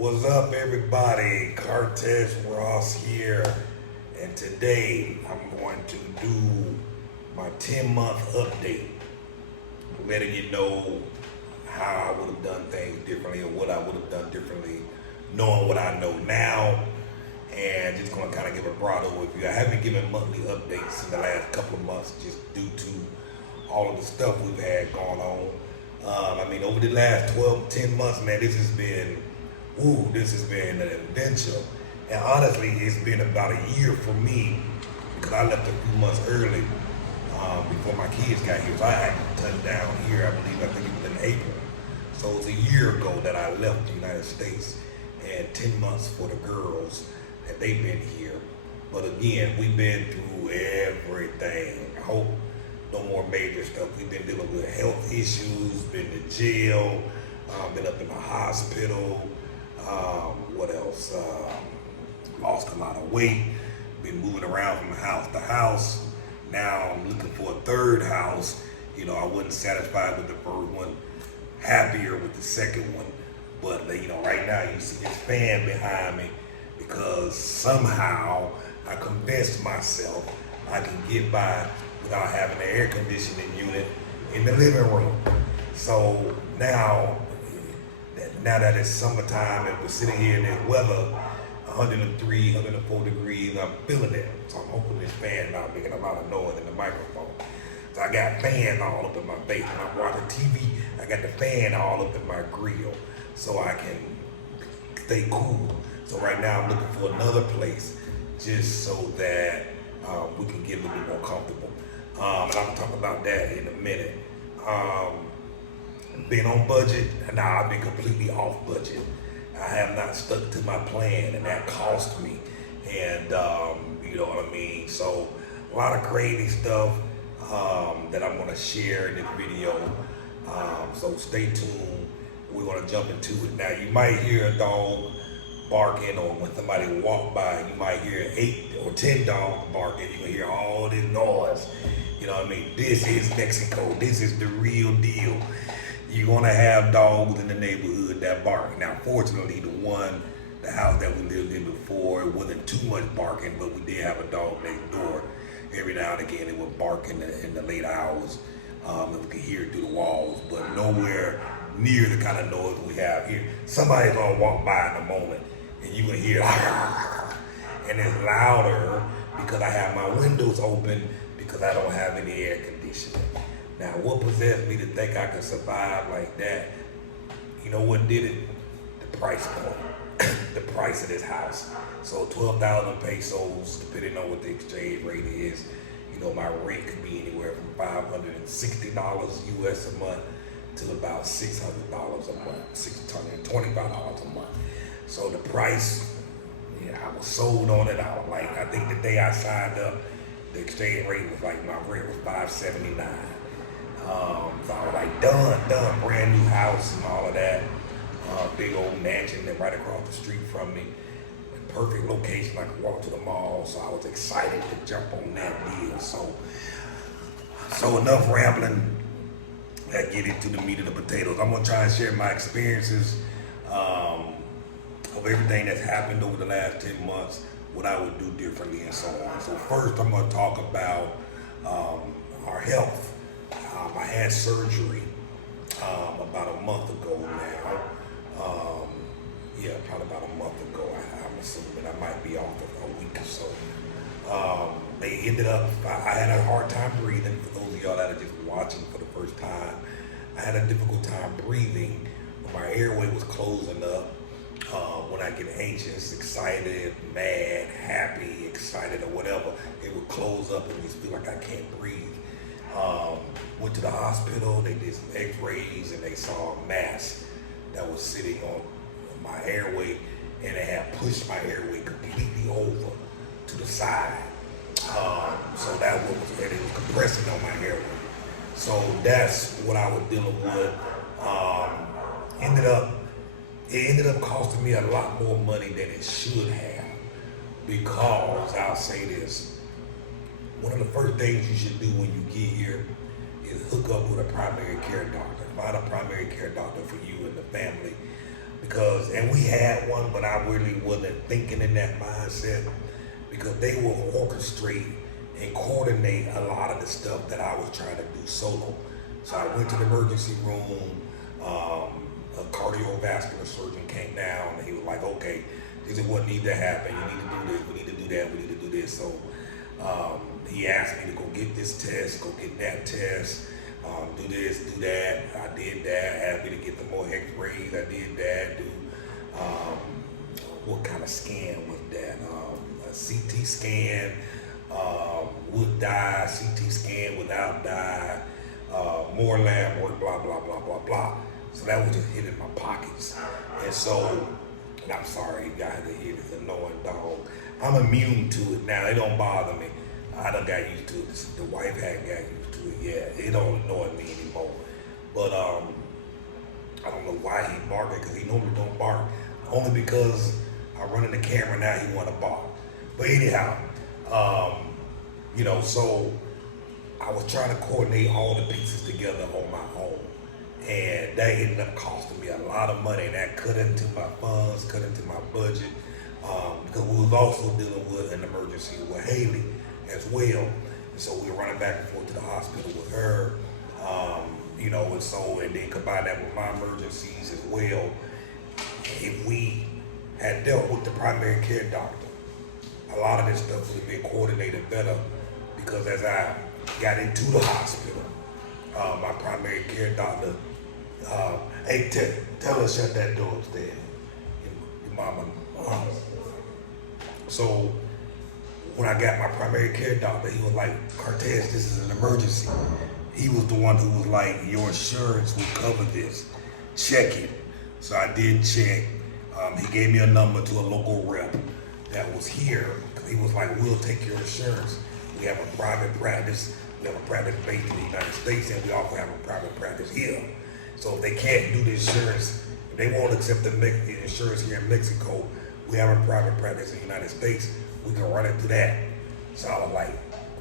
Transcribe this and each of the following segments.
What's up, everybody? Cortez Ross here, and today I'm going to do my 10-month update, letting you know how I would have done things differently or what I would have done differently, knowing what I know now, and just going to kind of give a broad overview. I haven't given monthly updates in the last couple of months just due to all of the stuff we've had going on. Over the last 10 months, man, this has been an adventure. And honestly, it's been about a year for me because I left a few months early before my kids got here. So I had to touch down here, I think it was in April. So it was a year ago that I left the United States, and 10 months for the girls that they've been here. But again, we've been through everything. I hope no more major stuff. We've been dealing with health issues, been to jail, been up in the hospital. What else? Lost a lot of weight. Been moving around from house to house. Now I'm looking for a third house. I wasn't satisfied with the first one. Happier with the second one. But right now you see this fan behind me because somehow I convinced myself I can get by without having an air conditioning unit in the living room. So now that it's summertime and we're sitting here in this weather, 103, 104 degrees, I'm feeling it. So I'm hoping this fan not making a lot of noise in the microphone. So I got fan all up in my face. When I'm watching TV, I got the fan all up in my grill so I can stay cool. So right now I'm looking for another place just so that we can get a little bit more comfortable. And I'm gonna talk about that in a minute. Being on budget, now I've been completely off budget. I have not stuck to my plan, and that cost me. And you know what I mean? So a lot of crazy stuff that I'm gonna share in this video. So stay tuned. We're gonna jump into it. Now you might hear a dog barking, or when somebody walk by, you might hear 8 or 10 dogs barking. You can hear all this noise. You know what I mean? This is Mexico. This is the real deal. You're gonna have dogs in the neighborhood that bark. Now, fortunately, the house that we lived in before, it wasn't too much barking, but we did have a dog next door. Every now and again, it would bark in the late hours, and we could hear it through the walls, but nowhere near the kind of noise we have here. Somebody's gonna walk by in a moment, and you're gonna hear, and it's louder because I have my windows open because I don't have any air conditioning. Now, what possessed me to think I could survive like that? You know what did it? The price point, the price of this house. So 12,000 pesos, depending on what the exchange rate is. My rent could be anywhere from $560 US a month to about $600 a month, $625 a month. So the price, I was sold on it. I think the day I signed up, the exchange rate was like, my rent was $579. So I was like, done, brand new house and all of that. Big old mansion that right across the street from me. Perfect location, I could walk to the mall. So I was excited to jump on that deal. So enough rambling. Let's get into the meat of the potatoes. I'm gonna try and share my experiences of everything that's happened over the last 10 months, what I would do differently and so on. So first I'm gonna talk about our health. I had surgery about a month ago now. Probably about a month ago. I'm assuming I might be off for a week or so. They ended up, I had a hard time breathing. For those of y'all that are just watching for the first time, I had a difficult time breathing. My airway was closing up. When I get anxious, excited, mad, happy, excited, or whatever, it would close up and just feel like I can't breathe. Went to the hospital, they did some x-rays, and they saw a mass that was sitting on my airway, and it had pushed my airway completely over to the side. So that was, and it was compressing on my airway. So that's what I was dealing with. It ended up costing me a lot more money than it should have, because I'll say this, one of the first things you should do when you get here is hook up with a primary care doctor. Find a primary care doctor for you and the family, and we had one, but I really wasn't thinking in that mindset because they will orchestrate and coordinate a lot of the stuff that I was trying to do solo. So I went to the emergency room. A cardiovascular surgeon came down and he was like, okay, this is what needs to happen. You need to do this, we need to do that, we need to do this. So he asked me to go get this test, go get that test, do this, do that. I did that, asked me to get the more x-rays, I did that, what kind of scan was that? A CT scan, with dye, CT scan without dye, more lab work, blah, blah, blah, blah, blah. So that was just hitting my pockets. And so, and I'm sorry, you guys that hear this annoying dog. I'm immune to it now. It don't bother me. I done got used to it. The wife had got used to it. Yeah, it don't annoy me anymore. But I don't know why he barking, because he normally don't bark. Only because I'm running the camera now, he want to bark. But anyhow, so I was trying to coordinate all the pieces together on my own. And that ended up costing me a lot of money, and that cut into my funds, cut into my budget, because we was also dealing with an emergency with Haley as well. And so we were running back and forth to the hospital with her, and then combine that with my emergencies as well. If we had dealt with the primary care doctor, a lot of this stuff would have been coordinated better, because as I got into the hospital, my primary care doctor, hey, tell her shut that door upstairs, your mama. So when I got my primary care doctor, he was like, Cortez, this is an emergency. He was the one who was like, your insurance will cover this. Check it. So I did check. He gave me a number to a local rep that was here. He was like, we'll take your insurance. We have a private practice. We have a practice based in the United States, and we also have a private practice here. So if they can't do the insurance, if they won't accept the insurance here in Mexico, we have a private practice in the United States. We can run it through that. So I was like,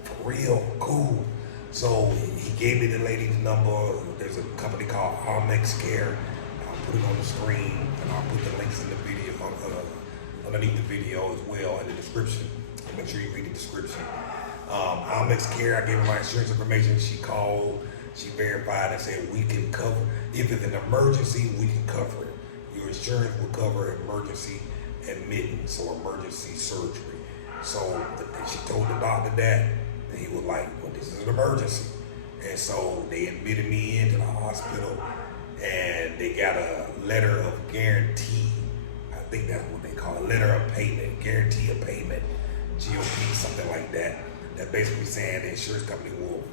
for real, cool. So he gave me the lady's number. There's a company called Amex Care. I'll put it on the screen, and I'll put the links in the video, underneath the video as well in the description. Make sure you read the description. Amex Care, I gave her my insurance information. She called, she verified and said we can cover, if it's an emergency, we can cover it. Your insurance will cover emergency admittance or emergency surgery. So she told the doctor that, and he was like, well, this is an emergency. And so they admitted me into the hospital, and they got a letter of guarantee. I think that's what they call a letter of payment, guarantee of payment, GOP, something like that. That basically saying the insurance company will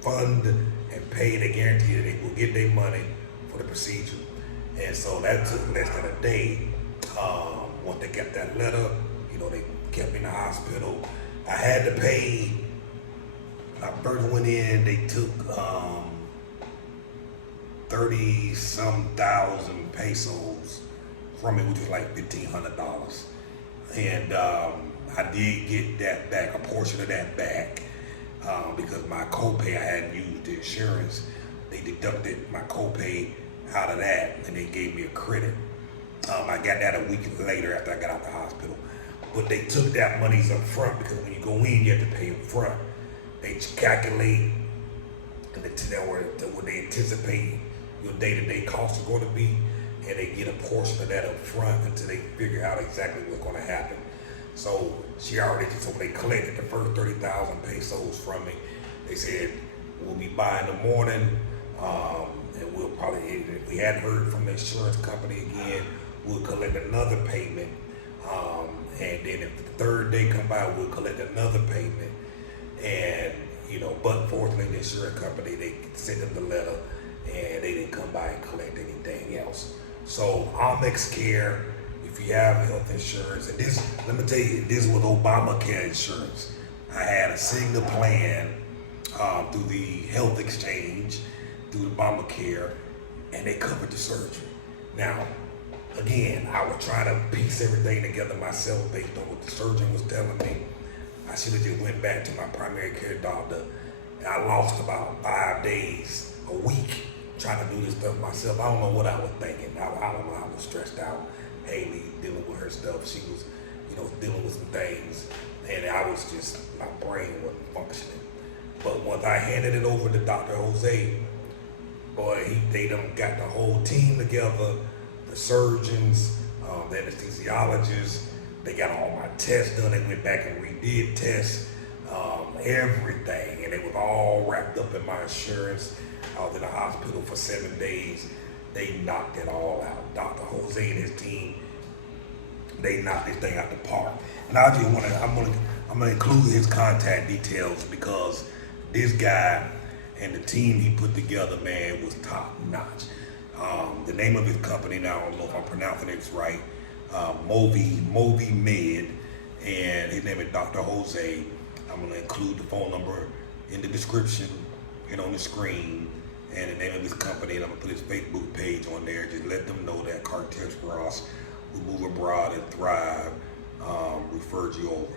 fund and pay, the guarantee that they will get their money for the procedure. And so that took less than a day. Once they got that letter, they kept me in the hospital. I had to pay. I first went in, they took 30-some thousand pesos from me, which was like $1,500. And I did get that back, a portion of that back, because my copay, I hadn't used the insurance. They deducted my copay out of that, and they gave me a credit. I got that a week later after I got out the hospital. But they took that money up front, because when you go in, you have to pay up front. They calculate what they anticipate your day-to-day costs are going to be, and they get a portion of that up front until they figure out exactly what's going to happen. So they collected the first 30,000 pesos from me. They said, we'll be by in the morning, and we'll probably, if we hadn't heard from the insurance company again, we'll collect another payment. And then if the third day come by, we'll collect another payment. And, but fortunately, the insurance company, they sent them the letter, and they didn't come by and collect anything else. So Amex Care, if you have health insurance, and this, let me tell you, this was Obamacare insurance. I had a single plan through the health exchange, through Obamacare, and they covered the surgery. Now, again, I was trying to piece everything together myself based on what the surgeon was telling me. I should have just went back to my primary care doctor, and I lost about 5 days, a week, trying to do this stuff myself. I don't know what I was thinking. I don't know. I was stressed out. Haley dealing with her stuff. She was, dealing with some things, and I was just, my brain wasn't functioning. But once I handed it over to Dr. Jose, boy, they done got the whole team together, the surgeons, the anesthesiologists. They got all my tests done. They went back and redid tests, everything, and it was all wrapped up in my insurance. I was in the hospital for 7 days. They knocked it all out. Dr. Jose and his team, they knocked this thing out the park. And I'm gonna include his contact details because this guy and the team he put together, man, was top notch. The name of his company, now I don't know if I'm pronouncing it right, Movi Med, and his name is Dr. Jose. I'm gonna include the phone number in the description and on the screen, and the name of his company, and I'm gonna put his Facebook page on there. Just let them know that Cartels Ross, who move abroad and thrive, referred you over.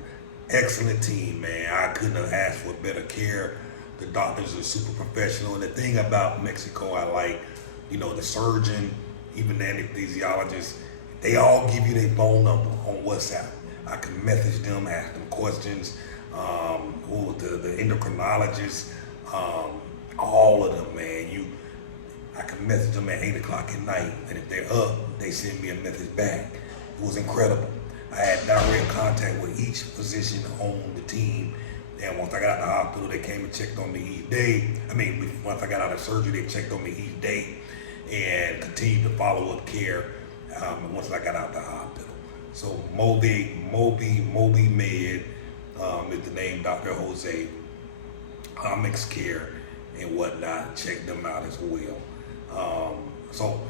Excellent team, man. I couldn't have asked for better care. The doctors are super professional, and the thing about Mexico I like, the surgeon, even the anesthesiologist, they all give you their phone number on WhatsApp. I can message them, ask them questions. The endocrinologists, all of them, man. I can message them at 8 o'clock at night, and if they're up, they send me a message back. It was incredible. I had direct contact with each physician on the team, and once I got out of the hospital, they came and checked on me each day. Once I got out of surgery, they checked on me each day and continued to follow up care once I got out of the hospital. So Mobi Med is the name, Dr. Jose, Omix Care and whatnot. Check them out as well. So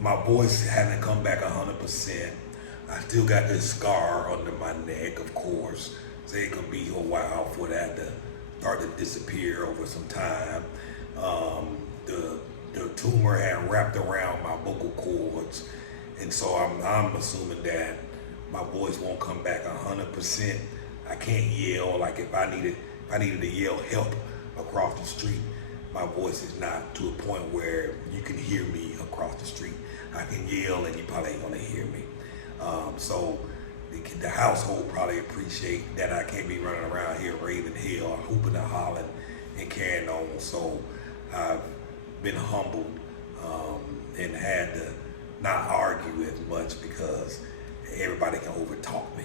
my voice hasn't come back 100%. I still got this scar under my neck, of course. So it could be a while for that to start to disappear over some time. The tumor had wrapped around my vocal cords, and so I'm assuming that my voice won't come back 100%. I can't yell like if I needed to yell help across the street. My voice is not to a point where you can hear me across the street. I can yell and you probably ain't gonna hear me. So the household probably appreciate that I can't be running around here raising hell, hooping and hollering and carrying on. So I've been humbled and had to not argue as much because everybody can overtalk me.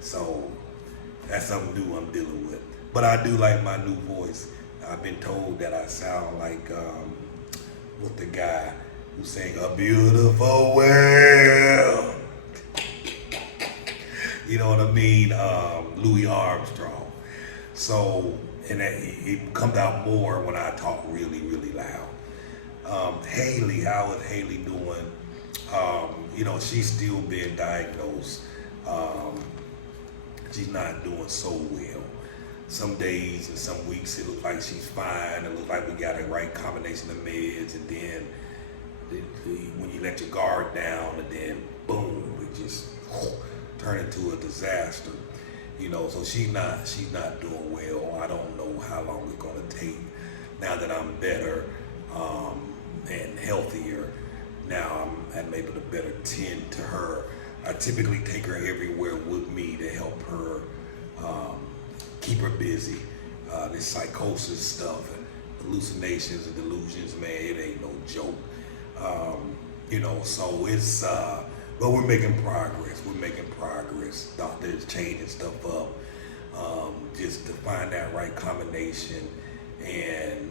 So that's something new I'm dealing with. But I do like my new voice. I've been told that I sound like with the guy who sang "A Beautiful World." You know what I mean? Louis Armstrong. So, and it comes out more when I talk really, really loud. Haley, how is Haley doing? She's still being diagnosed. She's not doing so well. Some days and some weeks it looks like she's fine. It looks like we got the right combination of meds, and then when you let your guard down, and then boom, it just turn into a disaster. So she's not doing well. I don't know how long it's gonna take. Now that I'm better and healthier, now I'm able to better tend to her. I typically take her everywhere with me to help her keep her busy. This psychosis stuff and hallucinations and delusions, man, it ain't no joke. So it's, but we're making progress. Doctors changing stuff up, just to find that right combination. And,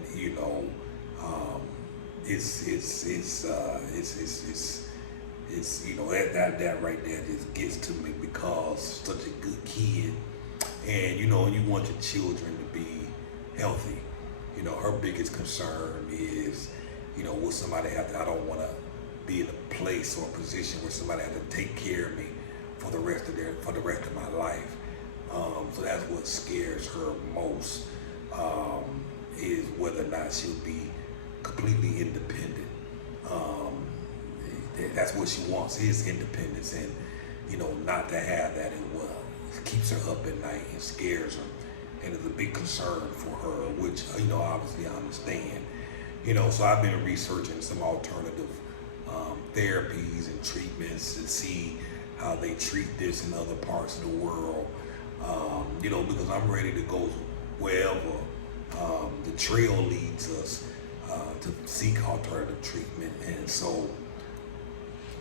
that right there just gets to me because such a good kid. And you want your children to be healthy. Her biggest concern is, will somebody have to, I don't want to be in a place or a position where somebody has to take care of me for the rest of my life. So that's what scares her most, is whether or not she'll be completely independent. That's what she wants, is independence, and not to have that. It keeps her up at night and scares her, and it's a big concern for her, which obviously I understand. So I've been researching some alternative therapies and treatments to see how they treat this in other parts of the world. Because I'm ready to go wherever the trail leads us to seek alternative treatment. And so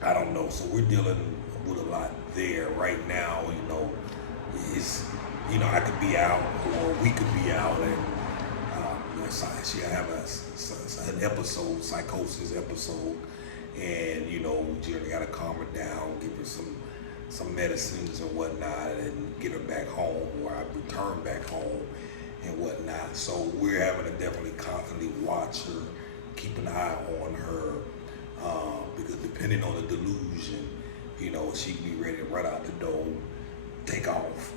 I don't know. So we're dealing with a lot there right now. It's I could be out or we could be out, and I have an episode, psychosis episode, and we generally got to calm her down, give her some medicines and whatnot, and get her back home, or I return back home and whatnot. So we're having to definitely constantly watch her, keep an eye on her, because depending on the delusion, she can be ready to run out the door, take off,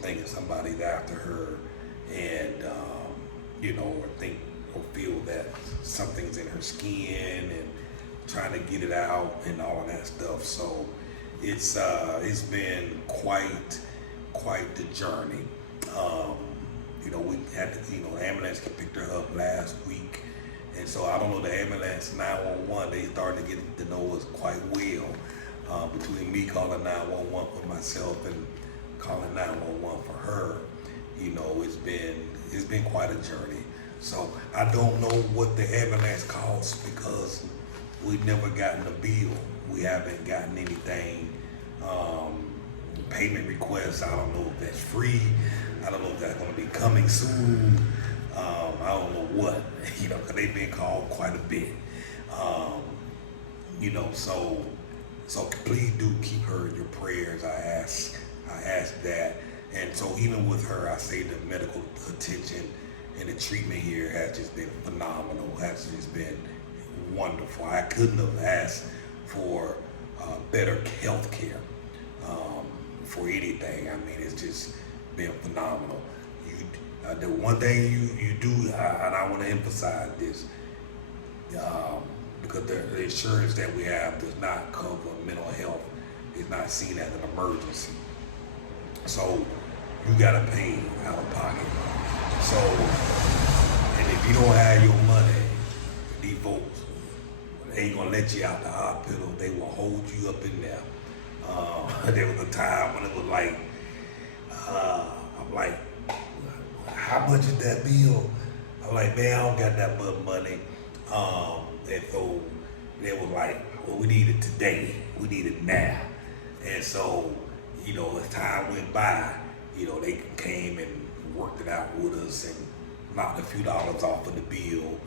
thinking somebody's after her, and or think or feel that something's in her skin and trying to get it out and all of that stuff. So it's been quite the journey. We had to, the ambulance picked her up last week, and so I don't know, the ambulance 911, they started to get to know us quite well. Between me calling 911 for myself and calling 911 for her, it's been quite a journey. So I don't know what the ambulance costs because we've never gotten a bill. We haven't gotten anything, payment requests. I don't know if that's free. I don't know if that's going to be coming soon. I don't know what, because they've been called quite a bit. So please do keep her in your prayers. I ask that. And so even with her, I say the medical attention and the treatment here has just been phenomenal, has just been wonderful. I couldn't have asked for better health care for anything. I mean, it's just been phenomenal. The one thing you do, and I want to emphasize this, because the insurance that we have does not cover mental health. It's not seen as an emergency. So you gotta pay out of pocket. So, and if you don't have your money, these folks, they ain't gonna let you out the hospital. They will hold you up in there. There was a time when it was like, I'm like, how much is that bill? I'm like, man, I don't got that much money. And so they was like, well, we need it today. We need it now. And so, as time went by, they came and worked it out with us and knocked a few dollars off of the bill.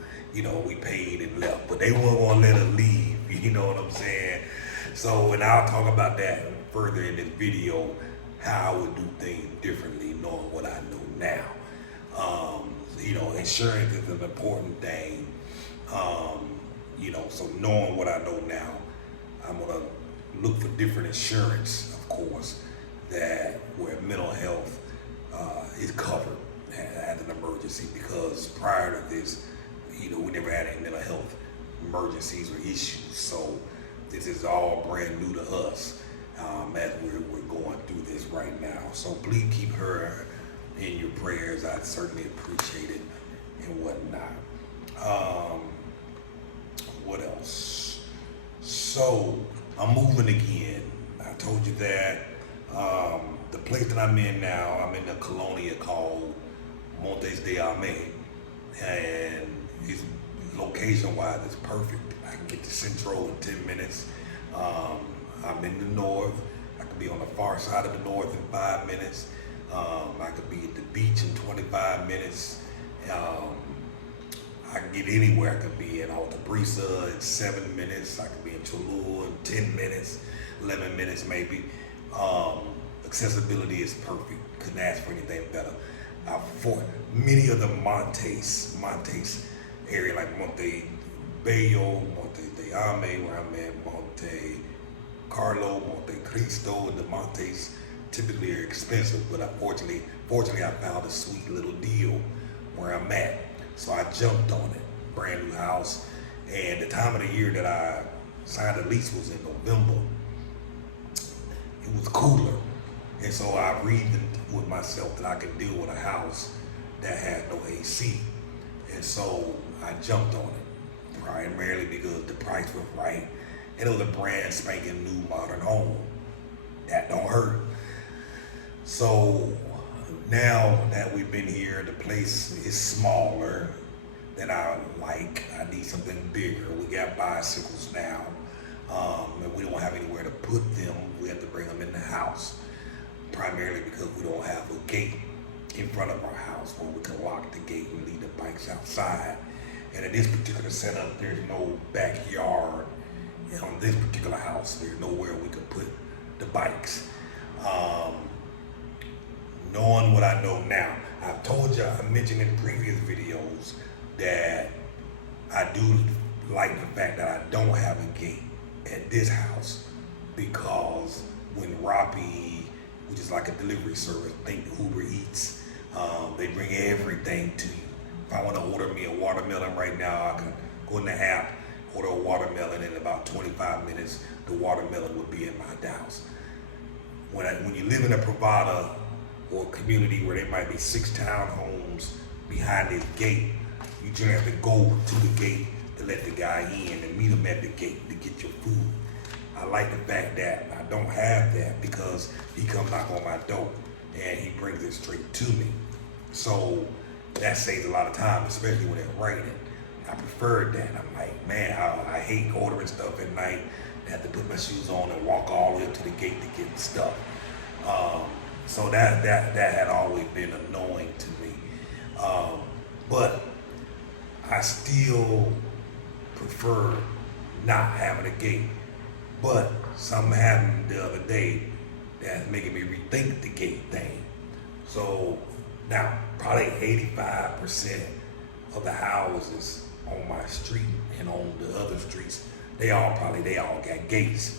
We paid and left, but they weren't gonna let us leave. You know what I'm saying? So, and I'll talk about that further in this video, how I would do things differently, knowing what I know now. Insurance is an important thing. So knowing what I know now, I'm gonna look for different insurance, of course, that where mental health is covered as an emergency, because prior to this, we never had any mental health emergencies or issues. So this is all brand new to us as we're going through this right now. So please keep her in your prayers. I certainly appreciate it and whatnot. What else? So I'm moving again. I told you that. The place that I'm in now, I'm in a colonia called Montes de Arme, and it's location-wise, it's perfect. I can get to Centro in 10 minutes. I'm in the north. I could be on the far side of the north in 5 minutes. I could be at the beach in 25 minutes. I can get anywhere. I could be in Alta Brisa in 7 minutes. I could be in Cholula in 10 minutes, 11 minutes maybe. Accessibility is perfect. Couldn't ask for anything better. For many of the Montes area, like Monte Bello, Monte de Ame, where I'm at, Monte Carlo, Monte Cristo, and the Montes typically are expensive, but fortunately I found a sweet little deal where I'm at. So I jumped on it. Brand new house. And the time of the year that I signed the lease was in November. It was cooler. And so I reasoned with myself that I could deal with a house that had no AC. And so I jumped on it, primarily because the price was right. And it was a brand spanking new modern home. That don't hurt. So now that we've been here, the place is smaller than I like. I need something bigger. We got bicycles now, and we don't have anywhere to put them. We have to bring them in the house, primarily because we don't have a gate in front of our house where we can lock the gate and leave the bikes outside. And in this particular setup, there's no backyard. On this particular house, there's nowhere we could put the bikes. Knowing what I know now, I've told you, I mentioned in previous videos that I do like the fact that I don't have a gate at this house, because when Rappi, which is like a delivery service, think Uber Eats, they bring everything to you. If I want to order me a watermelon right now, I can go in the app, order a watermelon, in about 25 minutes, the watermelon would be in my house. When you live in a provider or a community where there might be 6 townhomes behind this gate, you just have to go to the gate to let the guy in and meet him at the gate to get your food. I like the fact that I don't have that, because he comes knock on my door and he brings it straight to me. So that saves a lot of time, especially when it's raining. I preferred that. I'm like, man, I hate ordering stuff at night. I have to put my shoes on and walk all the way up to the gate to get the stuff. So that had always been annoying to me. But I still prefer not having a gate. But something happened the other day that's making me rethink the gate thing. So now, probably 85% of the houses on my street and on the other streets, they all got gates,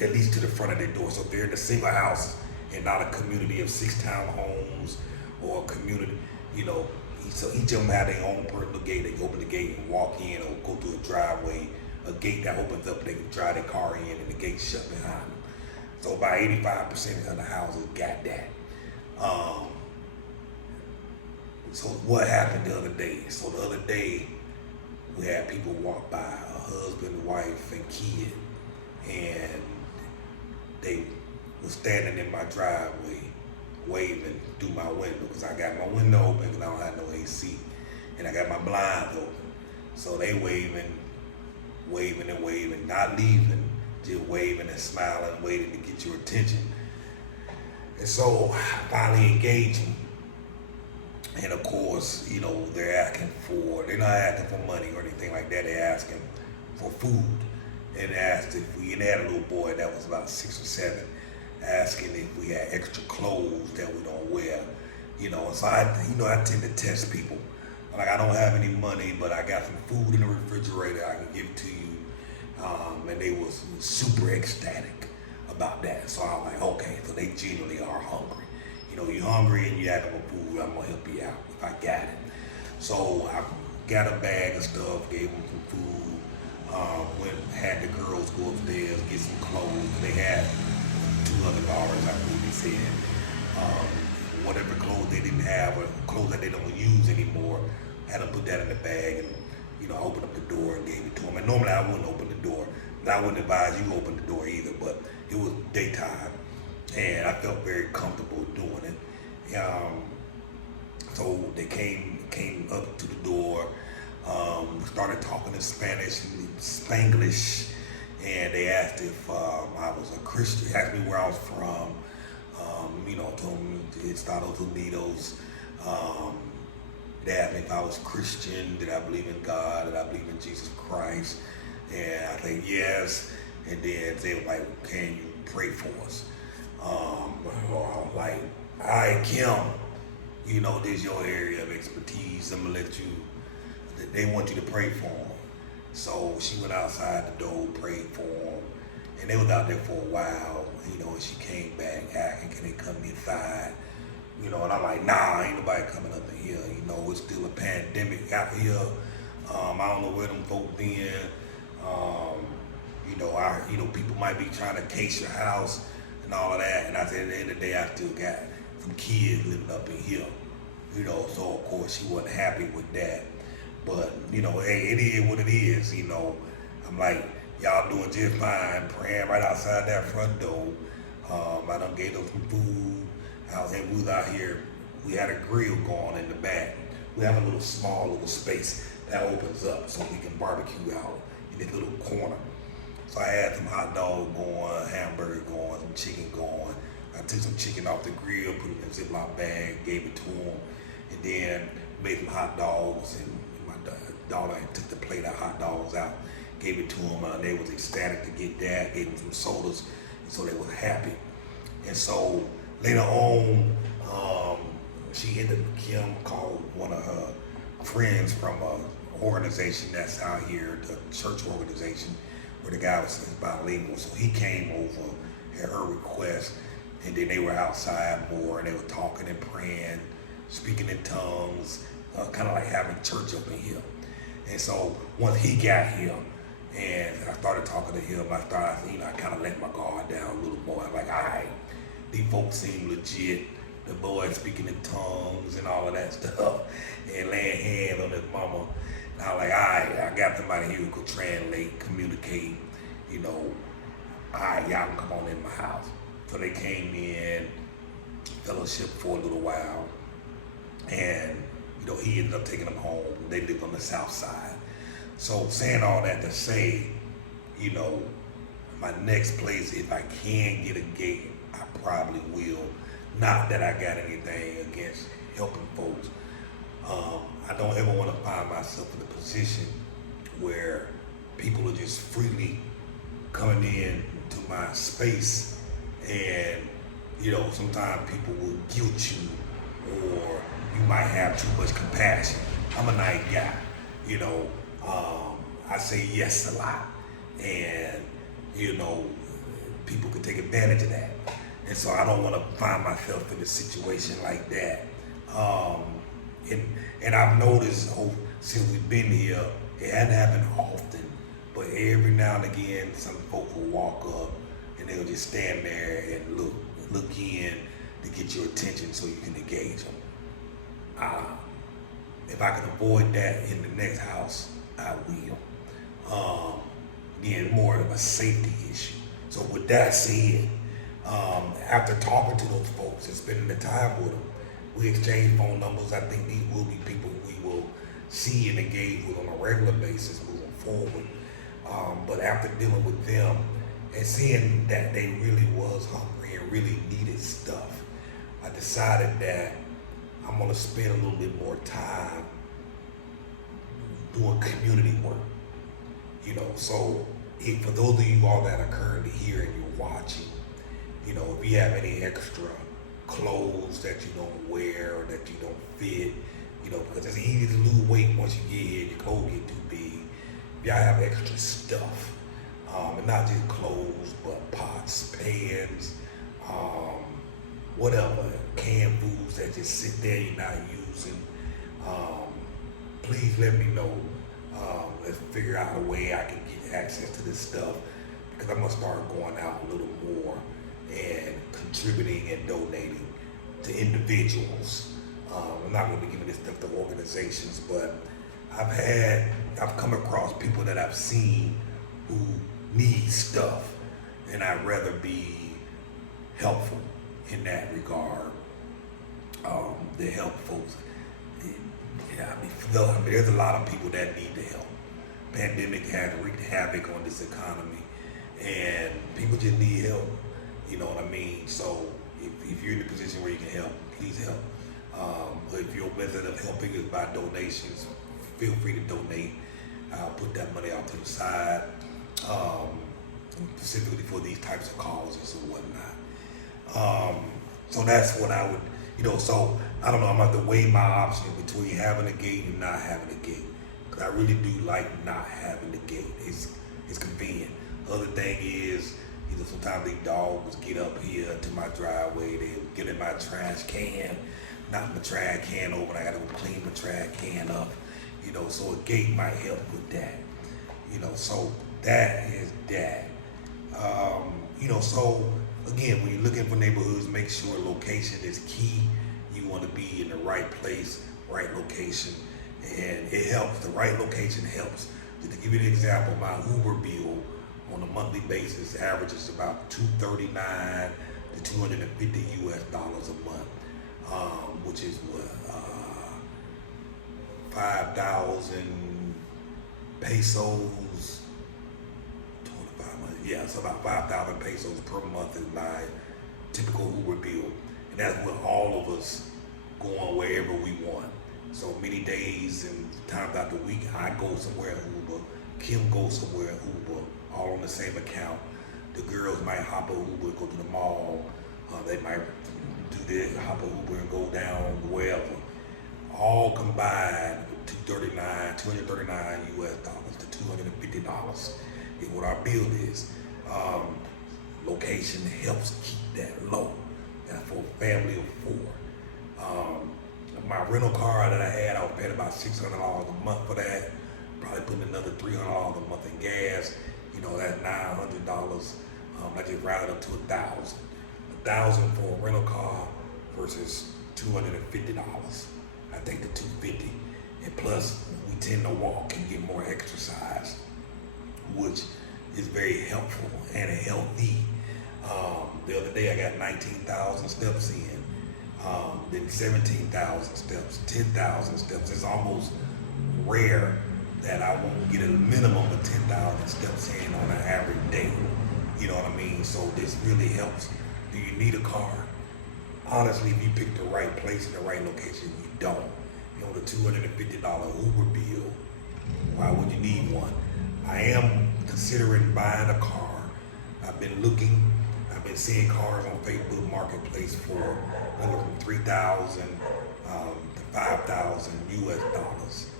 at least to the front of their door. So they're in a single house and not a community of 6 townhomes or a community, so each of them have their own personal gate. They can open the gate and walk in, or go through a driveway, a gate that opens up, they can drive their car in and the gate shut behind them. So about 85% of the houses got that. So what happened the other day? So the other day, we had people walk by, a husband, wife, and kid, and they were standing in my driveway waving through my window, because I got my window open because I don't have no AC, and I got my blinds open. So they waving, not leaving, just waving and smiling, waiting to get your attention. And so I finally engaged them. And of course, they're not asking for money or anything like that. They're asking for food. And they had a little boy that was about 6 or 7, asking if we had extra clothes that we don't wear. So I tend to test people. Like, I don't have any money, but I got some food in the refrigerator I can give to you. And they was super ecstatic about that. So I was like, okay, so they genuinely are hungry. You're hungry and you asking for food, I'm gonna help you out if I got it. So I got a bag of stuff, gave them some food, had the girls go upstairs, get some clothes. They had 2 other daughters, I believe they said. Whatever clothes they didn't have, or clothes that they don't use anymore, had them put that in the bag, and I opened up the door and gave it to them. And normally I wouldn't open the door, and I wouldn't advise you to open the door either, but it was daytime. And I felt very comfortable doing it. So they came up to the door, started talking in Spanish, Spanglish, and they asked if I was a Christian. They asked me where I was from. Told them Estados Unidos. They asked me if I was Christian, did I believe in God, did I believe in Jesus Christ, and I think yes. And then they were like, can you pray for us? I'm like, all right, Kim, this is your area of expertise. I'm gonna let you, they want you to pray for them. So she went outside the door, prayed for them, and they was out there for a while, and she came back asking, can they come inside? And I'm like, nah, ain't nobody coming up in here. It's still a pandemic out here. I don't know where them folks been. People might be trying to case your house and all of that. And I said, at the end of the day, I still got some kids living up in here. So of course she wasn't happy with that. But, hey, it is what it is, I'm like, y'all doing just fine, praying right outside that front door. I done gave them some food out here. We was out here, we had a grill going in the back. We have a little small little space that opens up so we can barbecue out in this little corner. So I had some hot dog going, hamburger going, some chicken going. I took some chicken off the grill, put it in a Ziploc bag, gave it to them, and then made some hot dogs. And my daughter took the plate of hot dogs out, gave it to them. They was ecstatic to get that. Gave them some sodas, and so they was happy. And so later on, Kim called one of her friends from an organization that's out here, the church organization, where the guy was bilingual. So he came over at her request, and then they were outside more, and they were talking and praying, speaking in tongues, kind of like having church up in here. And so once he got here, and I started talking to him, I kind of let my guard down a little more. I'm like, all right, these folks seem legit. The boy speaking in tongues and all of that stuff, and laying hands on his mama. And I was like, all right, I got somebody here who could translate, communicate, all right, y'all can come on in my house. So they came in, fellowship for a little while, and he ended up taking them home. They lived on the south side. So saying all that to say, my next place, if I can get a gate, I probably will. Not that I got anything against helping folks. I don't ever want to find myself in a position where people are just freely coming in to my space, and sometimes people will guilt you, or you might have too much compassion. I'm a nice guy, I say yes a lot, and people can take advantage of that. And so I don't want to find myself in a situation like that. And I've noticed since we've been here, it hadn't happened often, but every now and again, some folk will walk up and they'll just stand there and look in to get your attention so you can engage them. If I can avoid that in the next house, I will. Again, more of a safety issue. So with that said, after talking to those folks and spending the time with them, we exchanged phone numbers. I think these will be people we will see and engage with on a regular basis moving forward. But after dealing with them and seeing that they really was hungry and really needed stuff, I decided that I'm gonna spend a little bit more time doing community work. So for those of you all that are currently here and you're watching, if you have any extra clothes that you don't wear or that you don't fit, because it's easy to lose weight once you get here, your clothes get too big. If y'all have extra stuff, and not just clothes, but pots, pans, whatever, canned foods that just sit there you're not using, please let me know. Let's figure out a way I can get access to this stuff, because I'm gonna start going out a little more and contributing and donating to individuals. I'm not going to be giving this stuff to organizations, but I've come across people that I've seen who need stuff, and I'd rather be helpful in that regard, to help folks. There's a lot of people that need the help. Pandemic had wreaked havoc on this economy, and people just need help. You know what I mean? So if you're in a position where you can help, please help. If your method of helping is by donations, feel free to donate. I'll put that money out to the side, specifically for these types of causes or whatnot. So that's what I would, so I don't know, I'm going to have to weigh my options between having a gate and not having a gate. Because I really do like not having the gate. It's convenient. Other thing is, sometimes these dogs get up here to my driveway, they get in my trash can, knock my trash can over, and I gotta go clean my trash can up, so a gate might help with that, so that is that. So again, when you're looking for neighborhoods, make sure location is key. You want to be in the right place, right location, and it helps. The right location helps. Just to give you an example, my Uber bill on a monthly basis averages about $239 to $250 a month, which is what 5,000 pesos. 2,500. Yeah, it's about 5,000 pesos per month is my typical Uber bill, and that's with all of us going wherever we want. So many days and times out the week, I go somewhere in Uber, Kim goes somewhere in Uber, all on the same account. The girls might hop a Uber, go to the mall. They might do this, hop a Uber and go down wherever. All combined, $239 to $250 is what our bill is. Location helps keep that low. And for a family of four. My rental car that I had, I was paying about $600 a month for that. Probably putting another $300 a month in gas. You know, that's $900. I just rounded up to $1,000. $1,000 for a rental car versus $250. I think the $250. And plus, we tend to walk and get more exercise, which is very helpful and healthy. The other day I got 19,000 steps in, then 17,000 steps, 10,000 steps. It's almost rare that I won't get a minimum of 10,000 steps in on an average day. You know what I mean? So this really helps. Do you need a car? Honestly, if you pick the right place and the right location, you don't. You know, the $250 Uber bill, why would you need one? I am considering buying a car. I've been seeing cars on Facebook Marketplace for anywhere from $3,000 to $5,000 US.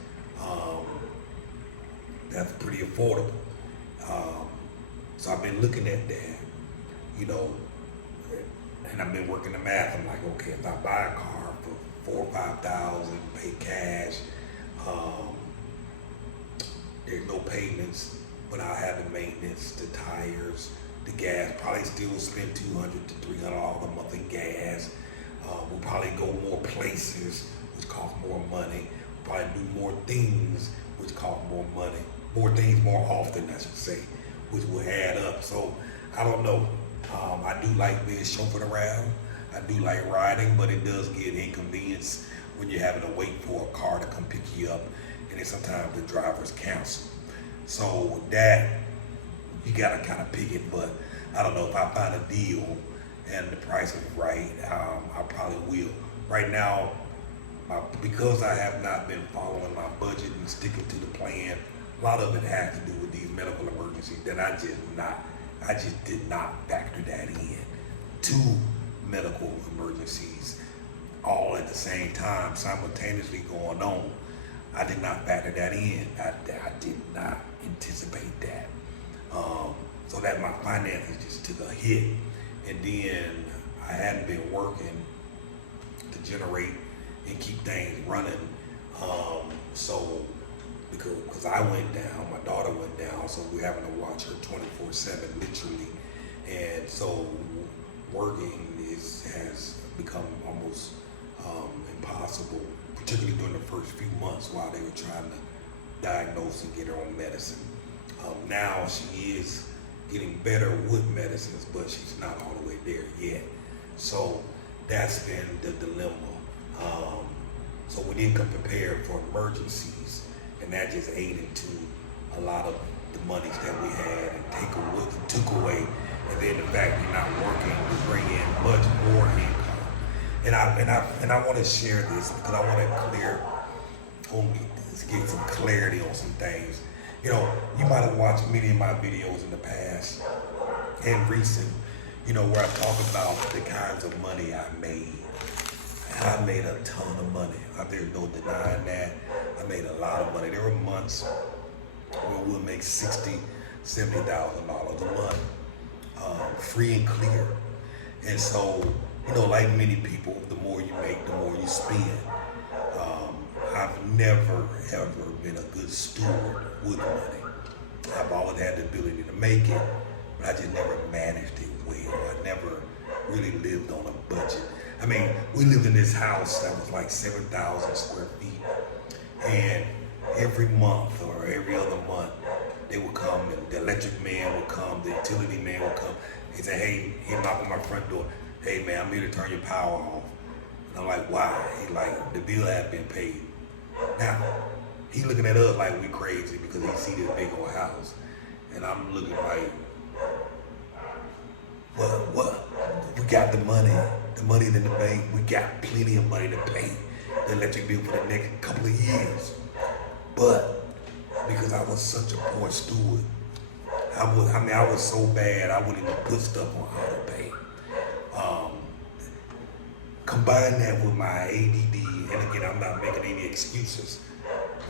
That's pretty affordable. So I've been looking at that, you know, and I've been working the math. I'm like, okay, if I buy a car for $4,000 or $5,000, pay cash, there's no payments, but I'll have the maintenance, the tires, the gas. Probably still spend $200 to $300 a month in gas. We'll probably go more places, which cost more money. We'll probably do more things, which cost more money. More things more often, I should say, which will add up. So I don't know. I do like being chauffeured around. I do like riding, but it does get inconvenience when you're having to wait for a car to come pick you up, and then sometimes the drivers cancel. So that, you gotta kind of pick it, but I don't know, if I find a deal and the price is right, I probably will. Right now, because I have not been following my budget and sticking to the plan, a lot of it has to do with these medical emergencies that I just did not factor that in. 2 medical emergencies all at the same time, simultaneously going on. I did not factor that in. I did not anticipate that. So that my finances just took a hit. And then I hadn't been working to generate and keep things running. So because I went down, my daughter went down, so we're having to watch her 24/7 literally. And so working has become almost impossible, particularly during the first few months while they were trying to diagnose and get her on medicine. Now she is getting better with medicines, but she's not all the way there yet. So that's been the dilemma. So we didn't come prepared for emergencies, and that just ate into a lot of the monies that we had and took away. And then the fact you're not working to bring in much more income. And I want to share this because I want to get some clarity on some things. You know, you might have watched many of my videos in the past and recent, you know, where I talk about the kinds of money I made. And I made a ton of money. There's no denying that. I made a lot of money. There were months where we'll make $60,000, $70,000 a month, free and clear. And so, you know, like many people, the more you make, the more you spend. I've never, ever been a good steward with money. I've always had the ability to make it, but I just never managed it well. I never really lived on a budget. I mean, we lived in this house that was like 7,000 square feet, And every month or every other month, they would come and the electric man would come, the utility man would come. He said, hey, he'd knock on my front door. Hey man, I'm here to turn your power off. And I'm like, why? He like, the bill had been paid. Now, he looking at us like we crazy because he see this big old house. And I'm looking like, what? We got the money's in the bank. We got plenty of money to pay the electric bill for the next couple of years. But because I was such a poor steward, I was so bad, I wouldn't even put stuff on auto pay. Combine that with my ADD, and again, I'm not making any excuses.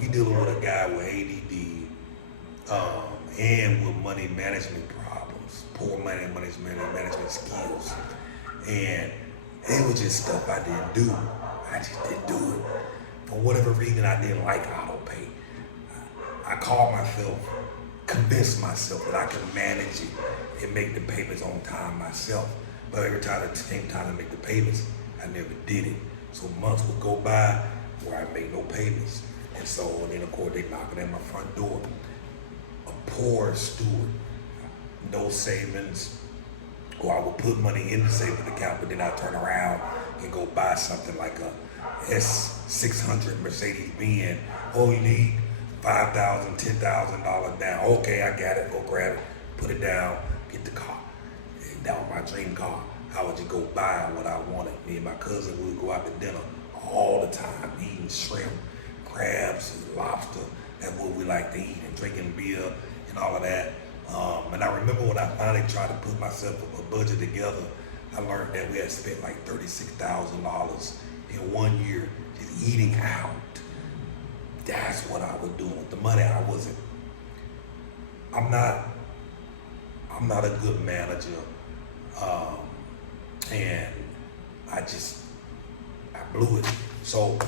You dealing with a guy with ADD and with money management problems, poor money management skills. And it was just stuff I didn't do. I just didn't do it. For whatever reason, I didn't like auto pay. I called myself, convinced myself that I could manage it and make the payments on time myself. But every time it came time to make the payments, I never did it. So months would go by where I made no payments. And so then of course they knocking at my front door. A poor steward, no savings, or I would put money in the savings account, but then I turn around and go buy something like a S600 Mercedes-Benz. Oh, you need $5,000, $10,000 down. Okay, I got it. Go grab it, put it down, get the car. That was my dream car. I would just go buy what I wanted. Me and my cousin would go out to dinner all the time, eating shrimp, crabs, lobster. That's what we like to eat, and drinking beer and all of that. And I remember when I finally tried to put myself a budget together, I learned that we had spent like $36,000 in 1 year just eating out. That's what I was doing with the money. I'm not a good manager. And I blew it. So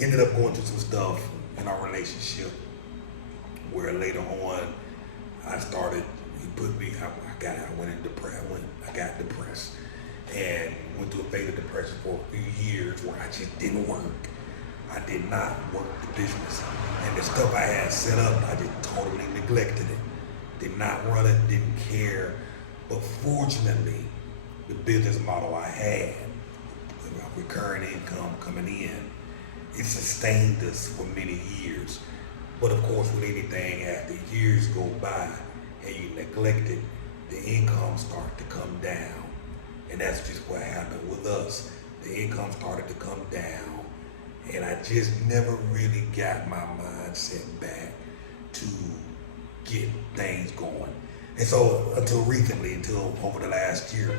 ended up going through some stuff in our relationship where later on I got depressed and went through a phase of depression for a few years where I just didn't work. I did not work the business. And the stuff I had set up, I just totally neglected it. Did not run it, didn't care. But fortunately, the business model I had, recurring income coming in, it sustained us for many years. But of course, with anything, as the years go by and you neglect it, the income started to come down. And that's just what happened with us. The income started to come down, and I just never really got my mindset back to get things going. And so until over the last year,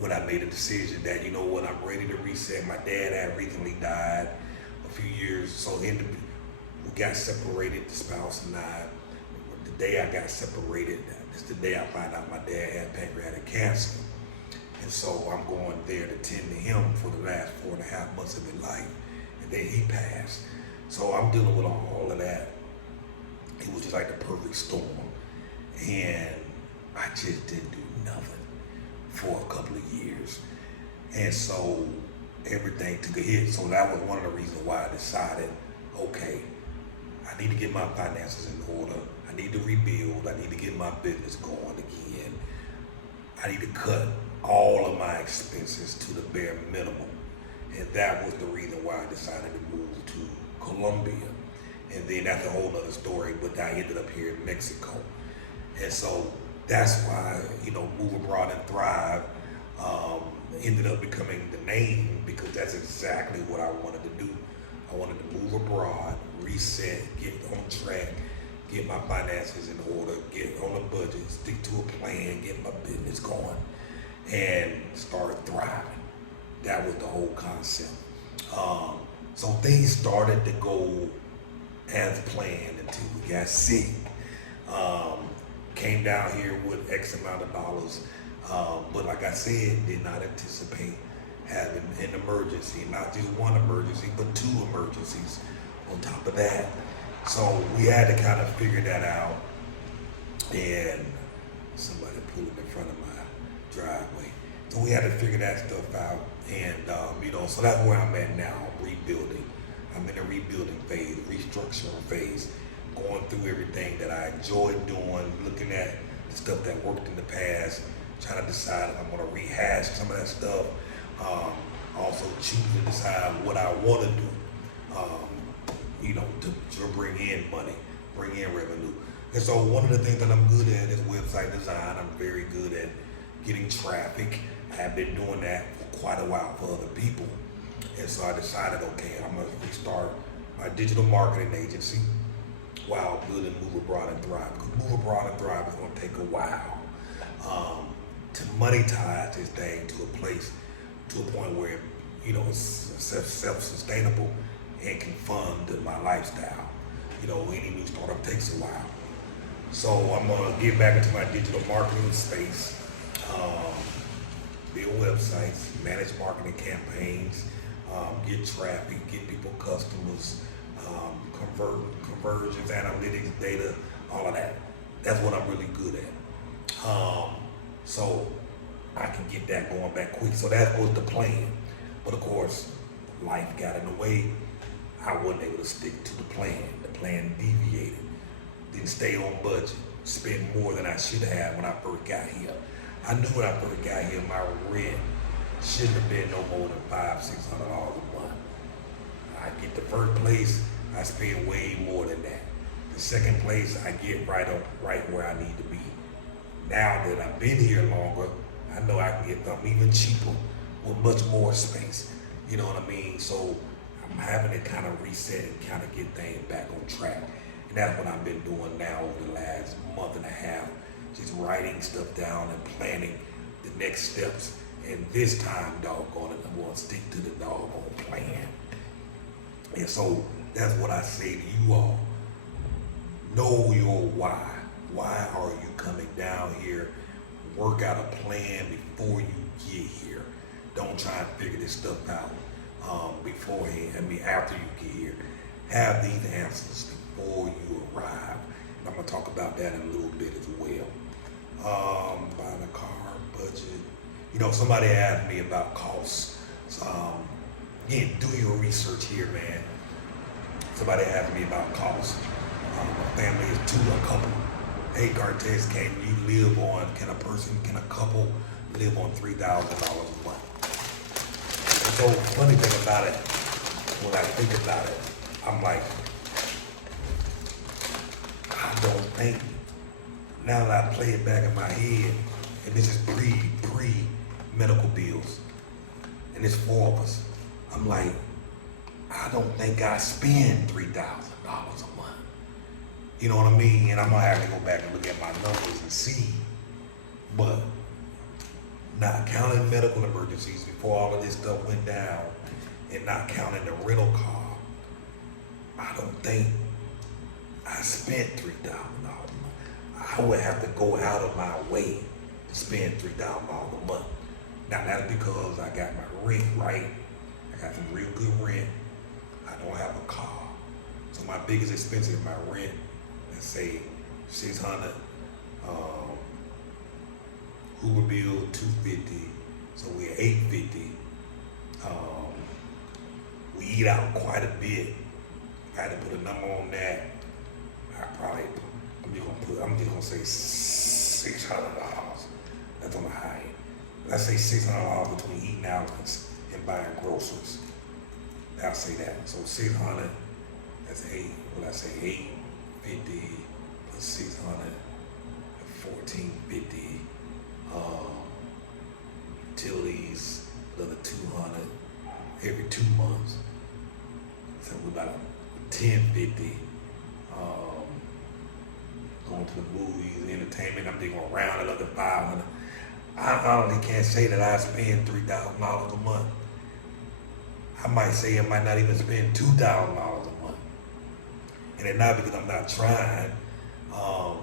when I made a decision that, you know what, I'm ready to reset. My dad had recently died a few years, so we got separated, the spouse and I. The day I got separated, it's the day I found out my dad had pancreatic cancer. And so I'm going there to tend to him for the last 4.5 months of his life. And then he passed. So I'm dealing with all of that. It was just like the perfect storm. And I just didn't do nothing for a couple of years. And so everything took a hit. So that was one of the reasons why I decided, okay, I need to get my finances in order. I need to rebuild. I need to get my business going again. I need to cut all of my expenses to the bare minimum. And that was the reason why I decided to move to Colombia. And then that's a whole other story, but I ended up here in Mexico. And so that's why, Move Abroad and Thrive ended up becoming the name, because that's exactly what I wanted to do. I wanted to move abroad, reset, get on track, get my finances in order, get on a budget, stick to a plan, get my business going, and start thriving. That was the whole concept. So things started to go as planned until we got sick. Came down here with X amount of dollars, but like I said, did not anticipate having an emergency, not just one emergency, but 2 emergencies on top of that. So we had to kind of figure that out, and somebody pulled in front of my driveway. So we had to figure that stuff out, and so that's where I'm at now, rebuilding. I'm in a rebuilding phase, restructuring phase, going through everything that I enjoyed doing, looking at the stuff that worked in the past, trying to decide if I'm going to rehash some of that stuff. Also choosing to decide what I want to do, to bring in money, bring in revenue. And so one of the things that I'm good at is website design. I'm very good at getting traffic. I have been doing that for quite a while for other people. And so I decided, okay, I'm going to restart my digital marketing agency while building Move Abroad and Thrive. Because Move Abroad and Thrive is going to take a while to monetize this thing to a place, to a point where, it's self-sustainable and can fund my lifestyle. Any new startup takes a while. So I'm gonna get back into my digital marketing space, build websites, manage marketing campaigns, get traffic, get people customers, conversions, analytics, data, all of that. That's what I'm really good at. So I can get that going back quick. So that was the plan. But of course, life got in the way. I wasn't able to stick to the plan. The plan deviated. Didn't stay on budget. Spent more than I should have when I first got here. I knew when I first got here, my rent shouldn't have been no more than $500-600 a month. I get the first place, I spend way more than that. The second place, I get right where I need to be. Now that I've been here longer, I know I can get something even cheaper with much more space. You know what I mean? So I'm having to kind of reset and kind of get things back on track. And that's what I've been doing now over the last month and a half, just writing stuff down and planning the next steps. And this time, doggone it, I'm gonna stick to the doggone plan. And so that's what I say to you all. Know your why. Why are you coming down here? Work out a plan before you get here. Don't try and figure this stuff out beforehand. After you get here. Have these answers before you arrive. And I'm gonna talk about that in a little bit as well. Buying a car, budget. Somebody asked me about costs. So, again, do your research here, man. Somebody asked me about costs. My family is a couple. Hey, Cortez, can a couple live on $3,000 a month? So funny thing about it, when I think about it, I'm like, I don't think, now that I play it back in my head, and this is pre-medical bills, and it's 4 of us, I'm like, I don't think I spend $3,000 a month. You know what I mean? And I'm gonna have to go back and look at my numbers and see. But not counting medical emergencies before all of this stuff went down, and not counting the rental car, I don't think I spent $3,000 a month. I would have to go out of my way to spend $3,000 a month. Now that's because I got my rent right. I got some real good rent. I don't have a car. So my biggest expense is my rent. Let's say $600, Uber bill $250, so we're $850. We eat out quite a bit. If I had to put a number on that, I'm just gonna say $600. That's on the high end. Let's say $600 between eating out and buying groceries. I'll say that. So 600, that's $850 plus 600, 1450. Utilities, another 200 every 2 months. So we're about 1050. Going to the movies, entertainment, I'm just gonna round another 500. I honestly can't say that I spend $3,000 a month. I might say I might not even spend $2,000 a month. And it's not because I'm not trying, but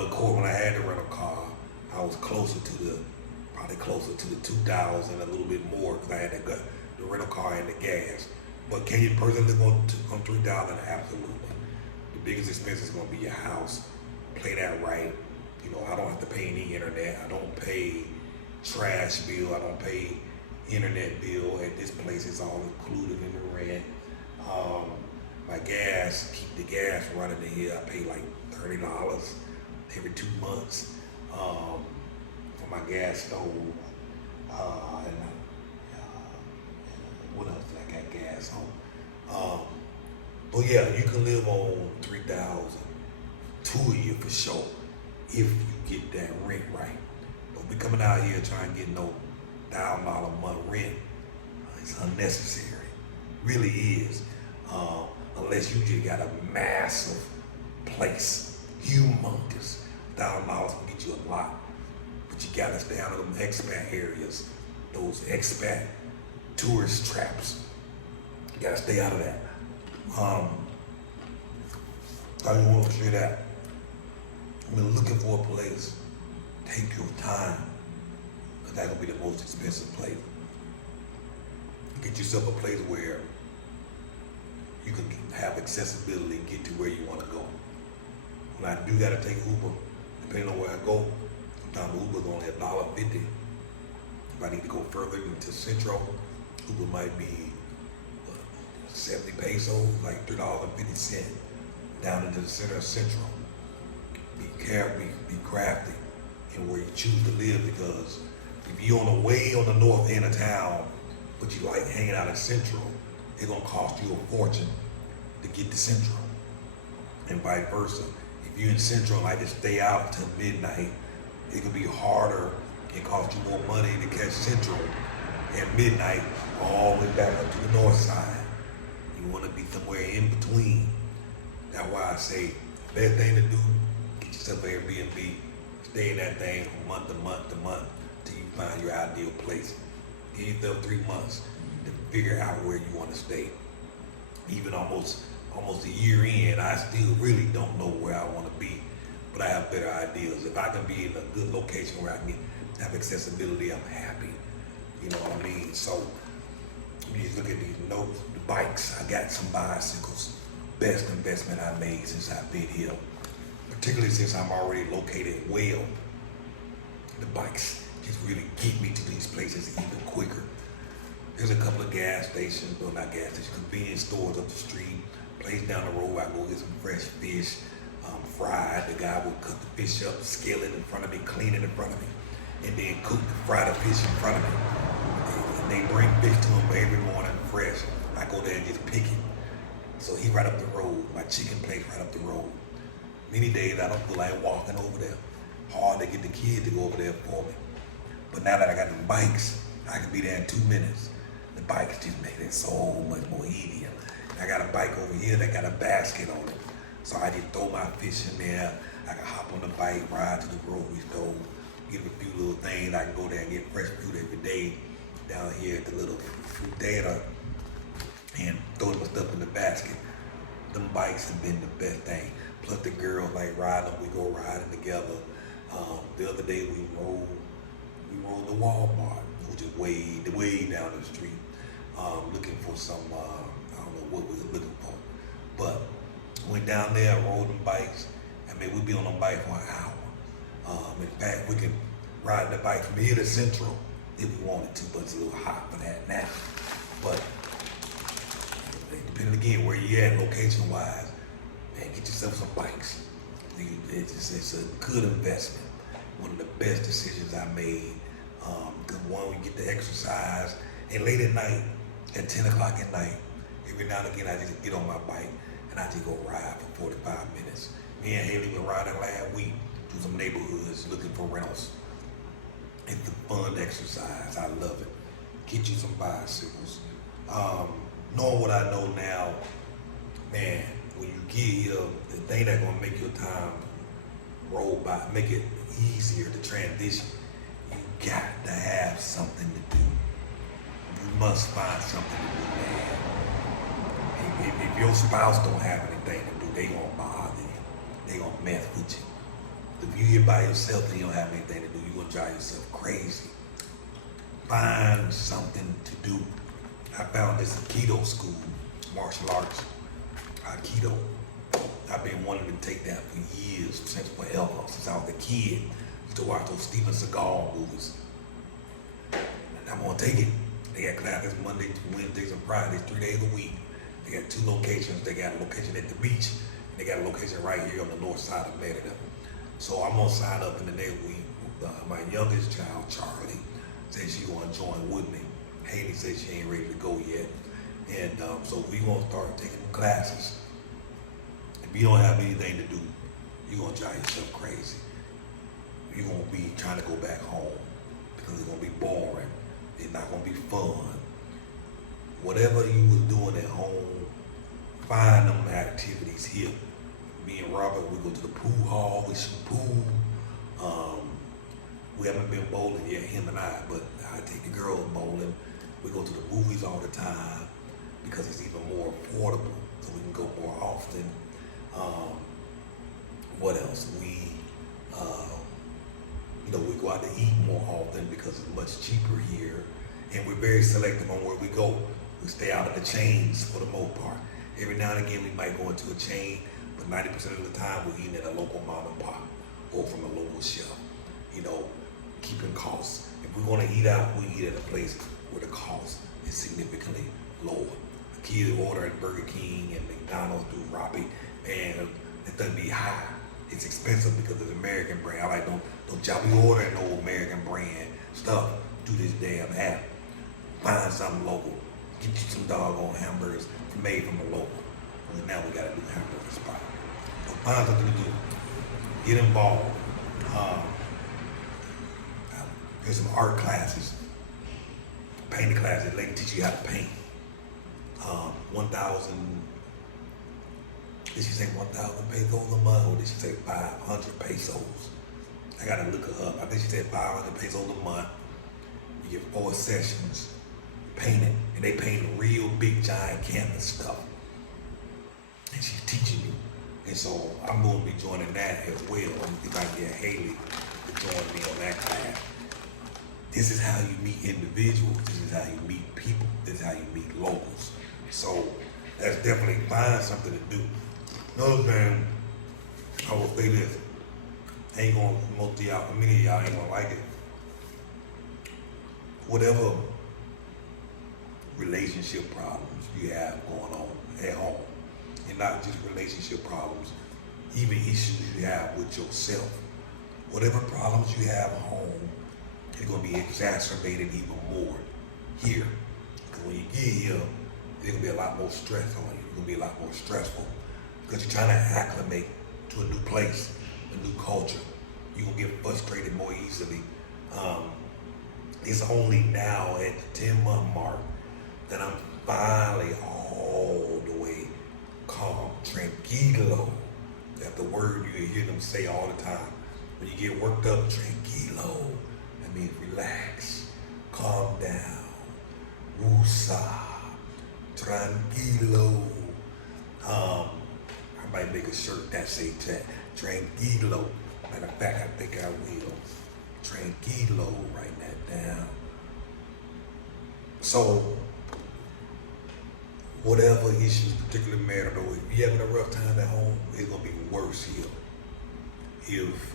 of course when I had the rental car, I was probably closer to the 2,000, a little bit more, because I had the rental car and the gas. But can you personally live on 3,000? Absolutely. The biggest expense is going to be your house. Play that right. I don't have to pay any internet. I don't pay trash bill. I don't pay internet bill. At this place, it's all included in the rent. Um, my gas, keep the gas running in here. I pay like $30 every 2 months for my gas stove. What else did I got gas on? But yeah, you can live on 3,000 to a year for sure if you get that rent right. Don't be coming out here trying to get no $1,000 a month rent. It's unnecessary, really is. Unless you just got a massive place, humongous. $1,000 will get you a lot, but you gotta stay out of them expat areas, those expat tourist traps. You gotta stay out of that. I just want to share that. I've been looking for a place. Take your time, because that's gonna be the most expensive place. Get yourself a place where you can have accessibility and get to where you want to go. When I do gotta take Uber, depending on where I go, sometimes Uber's only $1.50. If I need to go further into Central, Uber might be 70 pesos, like $3.50 down into the center of Central. Be careful, be crafty in where you choose to live, because if you're on the way on the north end of town, but you like hanging out in Central, it's gonna cost you a fortune to get to Central, and vice versa. If you're in Central and like to stay out till midnight, it could be harder and cost you more money to catch Central at midnight all the way back up to the north side. You want to be somewhere in between. That's why I say the best thing to do, get yourself an Airbnb, stay in that thing from month to month to month till you find your ideal place. Give yourself 3 months to figure out where you want to stay. Even almost a year in, I still really don't know where I want to be, but I have better ideas. If I can be in a good location where I can have accessibility, I'm happy. You know what I mean? So you just look at these notes, the bikes. I got some bicycles. Best investment I made since I've been here, particularly since I'm already located well. The bikes just really get me to these places even quicker. There's a couple of gas stations, well not gas stations, convenience stores up the street. Place down the road, I go get some fresh fish, fried. The guy will cut the fish up, scale it in front of me, clean it in front of me, and then fry the fish in front of me. And they bring fish to him every morning fresh. I go there and just pick it. So he right up the road, my chicken place right up the road. Many days I don't feel like walking over there. Hard to get the kids to go over there for me. But now that I got the bikes, I can be there in 2 minutes. The bikes just make it so much more easier. I got a bike over here that got a basket on it. So I just throw my fish in there. I can hop on the bike, ride to the grocery store, get a few little things. I can go there and get fresh fruit every day down here at the little fruitera and throw my stuff in the basket. Them bikes have been the best thing. Plus the girls like riding, we go riding together. The other day we rode to Walmart, which is way down the street, looking for some, I don't know what we were looking for. But went down there, rode them bikes. I mean, we'd be on them bike for an hour. In fact, we can ride the bike from here to Central if we wanted to, but it's a little hot for that now. But depending again where you at location-wise, man, get yourself some bikes. It's a good investment. One of the best decisions I made. Because one, we get the exercise, and late at night, at 10 o'clock at night, every now and again I just get on my bike and I just go ride for 45 minutes. Me and Haley were riding last week through some neighborhoods looking for rentals. It's a fun exercise. I love it. Get you some bicycles. Knowing what I know now, man, when you get here, the thing that's gonna make your time roll by, make it easier to transition, you got to have something to do. You must find something to do, man. If your spouse don't have anything to do, they gonna bother you. They gonna mess with you. If you here by yourself and you don't have anything to do, you gonna drive yourself crazy. Find something to do. I found this Aikido school, martial arts, Aikido. I've been wanting to take that for years, since forever, since I was a kid. Used to watch those Steven Seagal movies. And I'm gonna take it. They got classes Monday, Wednesdays, and Fridays, 3 days a week. They got 2 locations. They got a location at the beach, and they got a location right here on the north side of Merida. So I'm gonna sign up in the next week. My youngest child, Charlie, said she gonna join with me. Haley said she ain't ready to go yet. And so we gonna start taking classes. If you don't have anything to do, you're gonna drive yourself crazy. You're gonna be trying to go back home because it's gonna be boring. It's not gonna be fun. Whatever you was doing at home, find them activities here. Me and Robert, we go to the pool hall, we shoot pool. We haven't been bowling yet, him and I, but I take the girls bowling. We go to the movies all the time because it's even more affordable, so we can go more often. What else? We we go out to eat more often because it's much cheaper here, and we're very selective on where we go. We stay out of the chains for the most part. Every now and again, we might go into a chain, but 90% of the time, we're eating at a local mom and pop or from a local chef. Keeping costs. If we want to eat out, we eat at a place where the cost is significantly lower. The kids order at Burger King and McDonald's through Robbie, and it doesn't be high. It's expensive because of the American brand. I like, don't y'all be ordering no American brand stuff. Do this damn app. Find something local. Get you some doggone hamburgers made from the local. Because now we gotta do hamburger spot. So find something to do. Get involved. There's some art classes, painting classes. They can teach you how to paint. 1,000. Did she say 1,000 pesos a month, or did she say 500 pesos? I gotta look her up. I think she said 500 pesos a month. You get 4 sessions, painting, and they paint real big giant canvas stuff. And she's teaching you. And so I'm gonna be joining that as well. I'm gonna see if I can get Haley to join me on that class. This is how you meet individuals. This is how you meet people. This is how you meet locals. So let's definitely find something to do. Another thing, I will say this. Most of y'all, many of y'all ain't gonna like it. Whatever relationship problems you have going on at home, and not just relationship problems, even issues you have with yourself. Whatever problems you have at home, it's gonna be exacerbated even more here. Because when you get here, there's gonna be a lot more stress on you. It's gonna be a lot more stressful because you're trying to acclimate to a new place, a new culture. You're gonna get frustrated more easily. It's only now at the 10-month mark that I'm finally all the way calm, tranquilo. That's the word you hear them say all the time. When you get worked up, tranquilo. That means relax, calm down, woosah, tranquilo. I might make a shirt that say tranquilo. Matter of fact, I think I will. Tranquilo, write that down. So, whatever issues, particularly marital, if you're having a rough time at home, it's gonna be worse here. If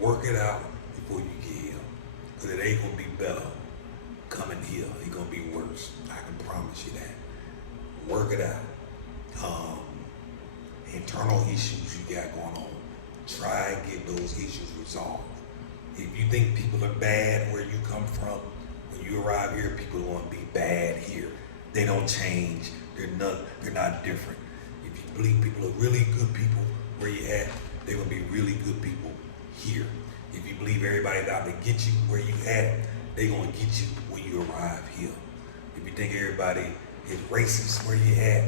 work it out before you get here, because it ain't gonna be better coming here. It's gonna be worse. I can promise you that. Work it out. Internal issues you got going on, try and get those issues resolved. If you think people are bad where you come from, when you arrive here, people are going to be bad here. They don't change. They're not different. If you believe people are really good people where you at, they're going to be really good people here. If you believe everybody's out to get you where you at, they're going to get you when you arrive here. If you think everybody is racist where you at,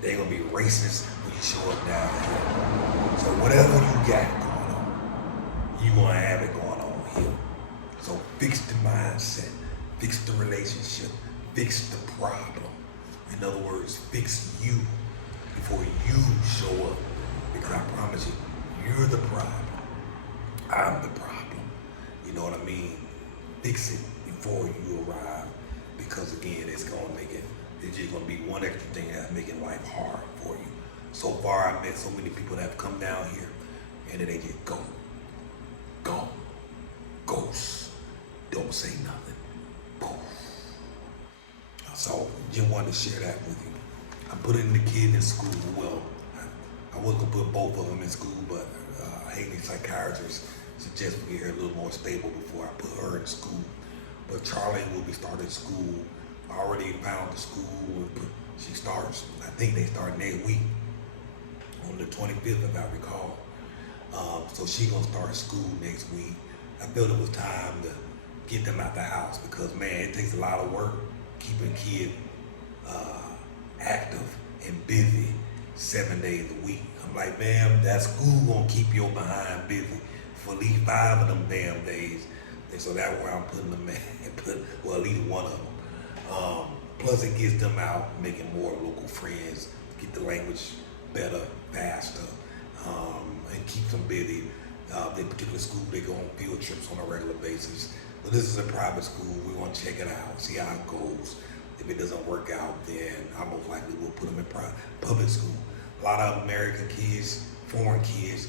they're going to be racist when you show up down here. So whatever you got going on, you're going to have it going on here. So fix the mindset, fix the relationship, fix the problem. In other words, fix you before you show up. Because I promise you, you're the problem. I'm the problem. You know what I mean? Fix it before you arrive. Because again, it's going to make it. It's just going to be one extra thing that's making life hard for you. So far, I've met so many people that have come down here and then they just go, ghost, don't say nothing, poof. So just wanted to share that with you. I'm putting the kid in school. Well, I was gonna put both of them in school, but Haley's psychiatrist suggested we get her a little more stable before I put her in school. But Charlie will be starting school. I already found the school. She starts, I think they start next week on the 25th, if I recall. So she gonna start school next week. I felt it was time to get them out the house because, man, it takes a lot of work keeping kids active and busy 7 days a week. I'm like, man, that school gonna keep your behind busy for at least 5 of them damn days. And so that's where I'm putting them at, well, at least one of them. Plus it gets them out, making more local friends, get the language better, faster, and keeps them busy. In particular school, they go on field trips on a regular basis. But this is a private school. We want to check it out, see how it goes. If it doesn't work out, then I most likely will put them in public school. A lot of American kids, foreign kids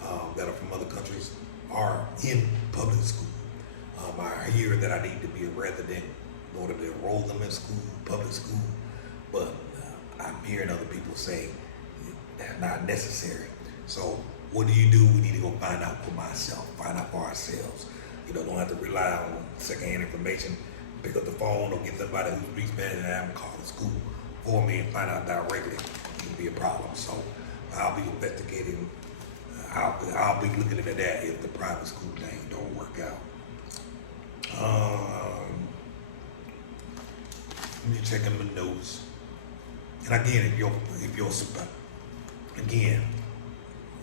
that are from other countries are in public school. I hear that I need to be a resident in order to enroll them in school, public school, but I'm hearing other people say that's not necessary. So what do? We need to go find out for myself, find out for ourselves. You know, don't have to rely on secondhand information. Pick up the phone or get somebody who speaks Spanish and have them call the school for me and find out directly. It can be a problem. So I'll be investigating. I'll be looking at that if the private school thing don't work out. Let me check in my notes. And again, again,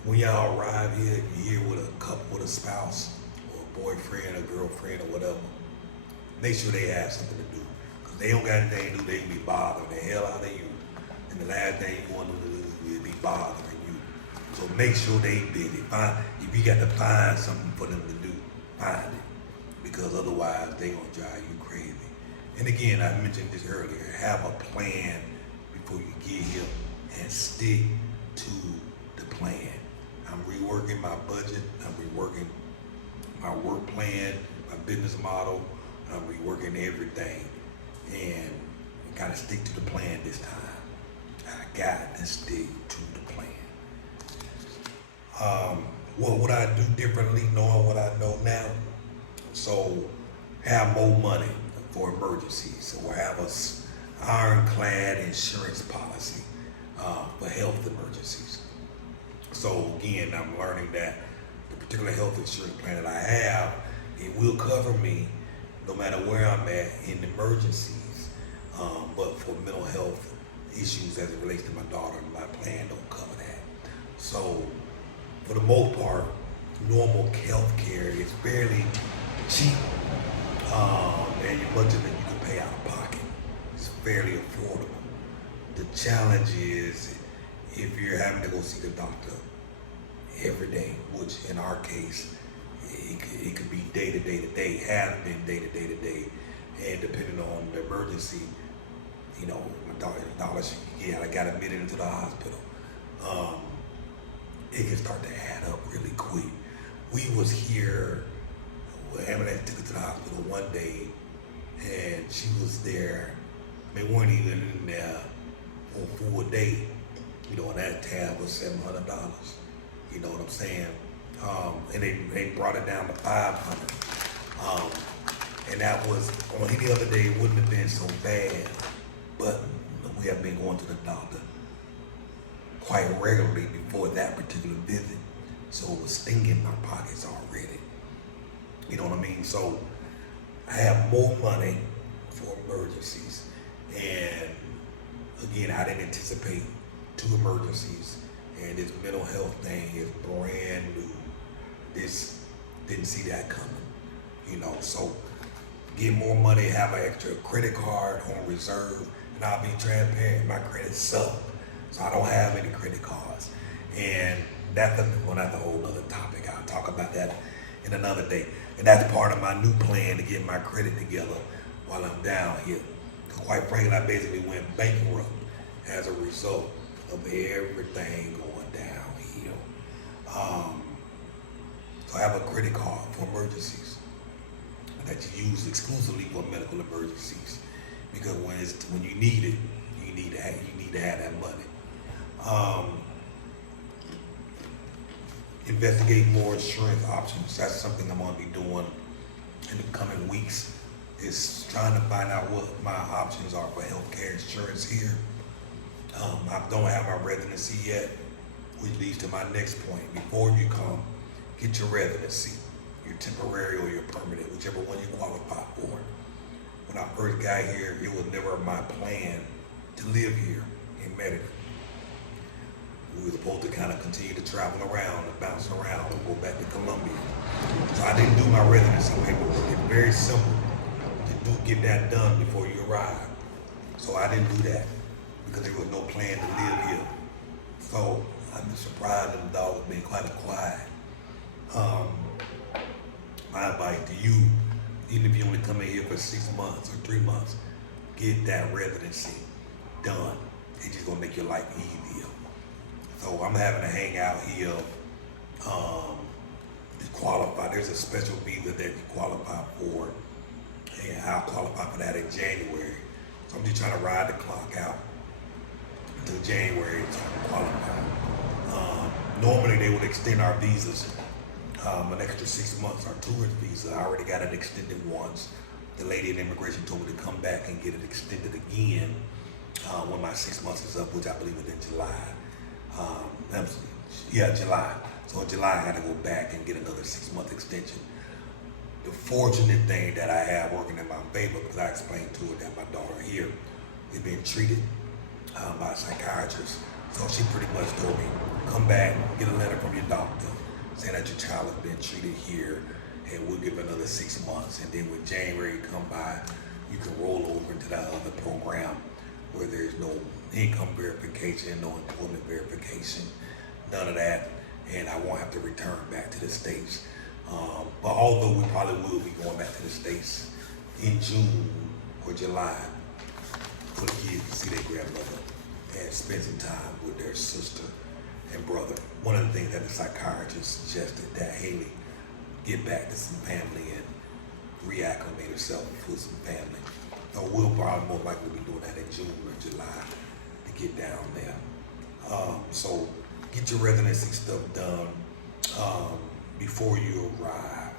when y'all arrive here, if you're here with a couple, with a spouse, or a boyfriend, or girlfriend, or whatever, make sure they have something to do. Because they don't got anything to do, they can be bothering the hell out of you. And the last thing you want them to do is be bothering you. So make sure they busy. If you got to find something for them to do, find it. Because otherwise they gonna drive you crazy. And again, I mentioned this earlier, have a plan before you get here and stick to the plan. I'm reworking my budget, I'm reworking my work plan, my business model, I'm reworking everything and gotta stick to the plan this time. I got to stick to the plan. What would I do differently knowing what I know now? So have more money for emergencies, or have a ironclad insurance policy for health emergencies. So again, I'm learning that the particular health insurance plan that I have, it will cover me no matter where I'm at in emergencies, but for mental health issues as it relates to my daughter, my plan don't cover that. So for the most part, normal health care is fairly cheap, and your budget that you can pay out of pocket. It's fairly affordable. The challenge is if you're having to go see the doctor every day, which in our case, it could be day to day to day, has been day to day to day, and depending on the emergency, you know, my daughter, I got admitted into the hospital. It can start to add up really quick. We was here, ambulance took her to the hospital one day, and she was there. They weren't even in there for a full day. You know, and that tab was $700. You know what I'm saying? And they brought it down to $500. And that was on any other day, it wouldn't have been so bad. But we have been going to the doctor quite regularly before that particular visit. So it was stinging my pockets already. You know what I mean? So I have more money for emergencies. And again, I didn't anticipate 2 emergencies. And this mental health thing is brand new. This didn't see that coming. You know, so get more money, have an extra credit card on reserve, and I'll be transparent, my credit sucks. So I don't have any credit cards. And that's a whole other topic. I'll talk about that in another day. And that's part of my new plan to get my credit together while I'm down here. Because quite frankly, I basically went bankrupt as a result of everything going downhill. So I have a credit card for emergencies that you use exclusively for medical emergencies. because when you need it, you need to have that money. Investigate more insurance options. That's something I'm going to be doing in the coming weeks. Is trying to find out what my options are for healthcare insurance here. I don't have my residency yet, which leads to my next point. Before you come, get your residency, your temporary or your permanent, whichever one you qualify for. When I first got here, it was never my plan to live here in Merida. We were supposed to kind of continue to travel around and bounce around and go back to Columbia. So I didn't do my residency paperwork. It's very simple to get that done before you arrive. So I didn't do that because there was no plan to live here. So I'm surprised that the dog was being quite quiet. My advice to you, even if you only come in here for 6 months or 3 months, get that residency done. It's just gonna make your life easier. So I'm having a hangout here to qualify. There's a special visa that you qualify for, and I'll qualify for that in January. So I'm just trying to ride the clock out until January so I can qualify. Normally they would extend our visas an extra 6 months, our tourist visa. I already got it extended once. The lady in immigration told me to come back and get it extended again when my 6 months is up, which I believe is in July. July. So in July I had to go back and get another 6 month extension. The fortunate thing that I have working in my favor, because I explained to her that my daughter here is being treated by a psychiatrist. So she pretty much told me, come back, get a letter from your doctor saying that your child has been treated here, and we'll give another 6 months. And then when January come by, you can roll over into that other program where there's no income verification, no employment verification, none of that, and I won't have to return back to the States. But although we probably will be going back to the States in June or July for the kids to see their grandmother and spend some time with their sister and brother. One of the things that the psychiatrist suggested that Haley get back to some family and reacclimate herself with some family. So we'll probably more likely be doing that in June or July to get down there. So get your residency stuff done before you arrive.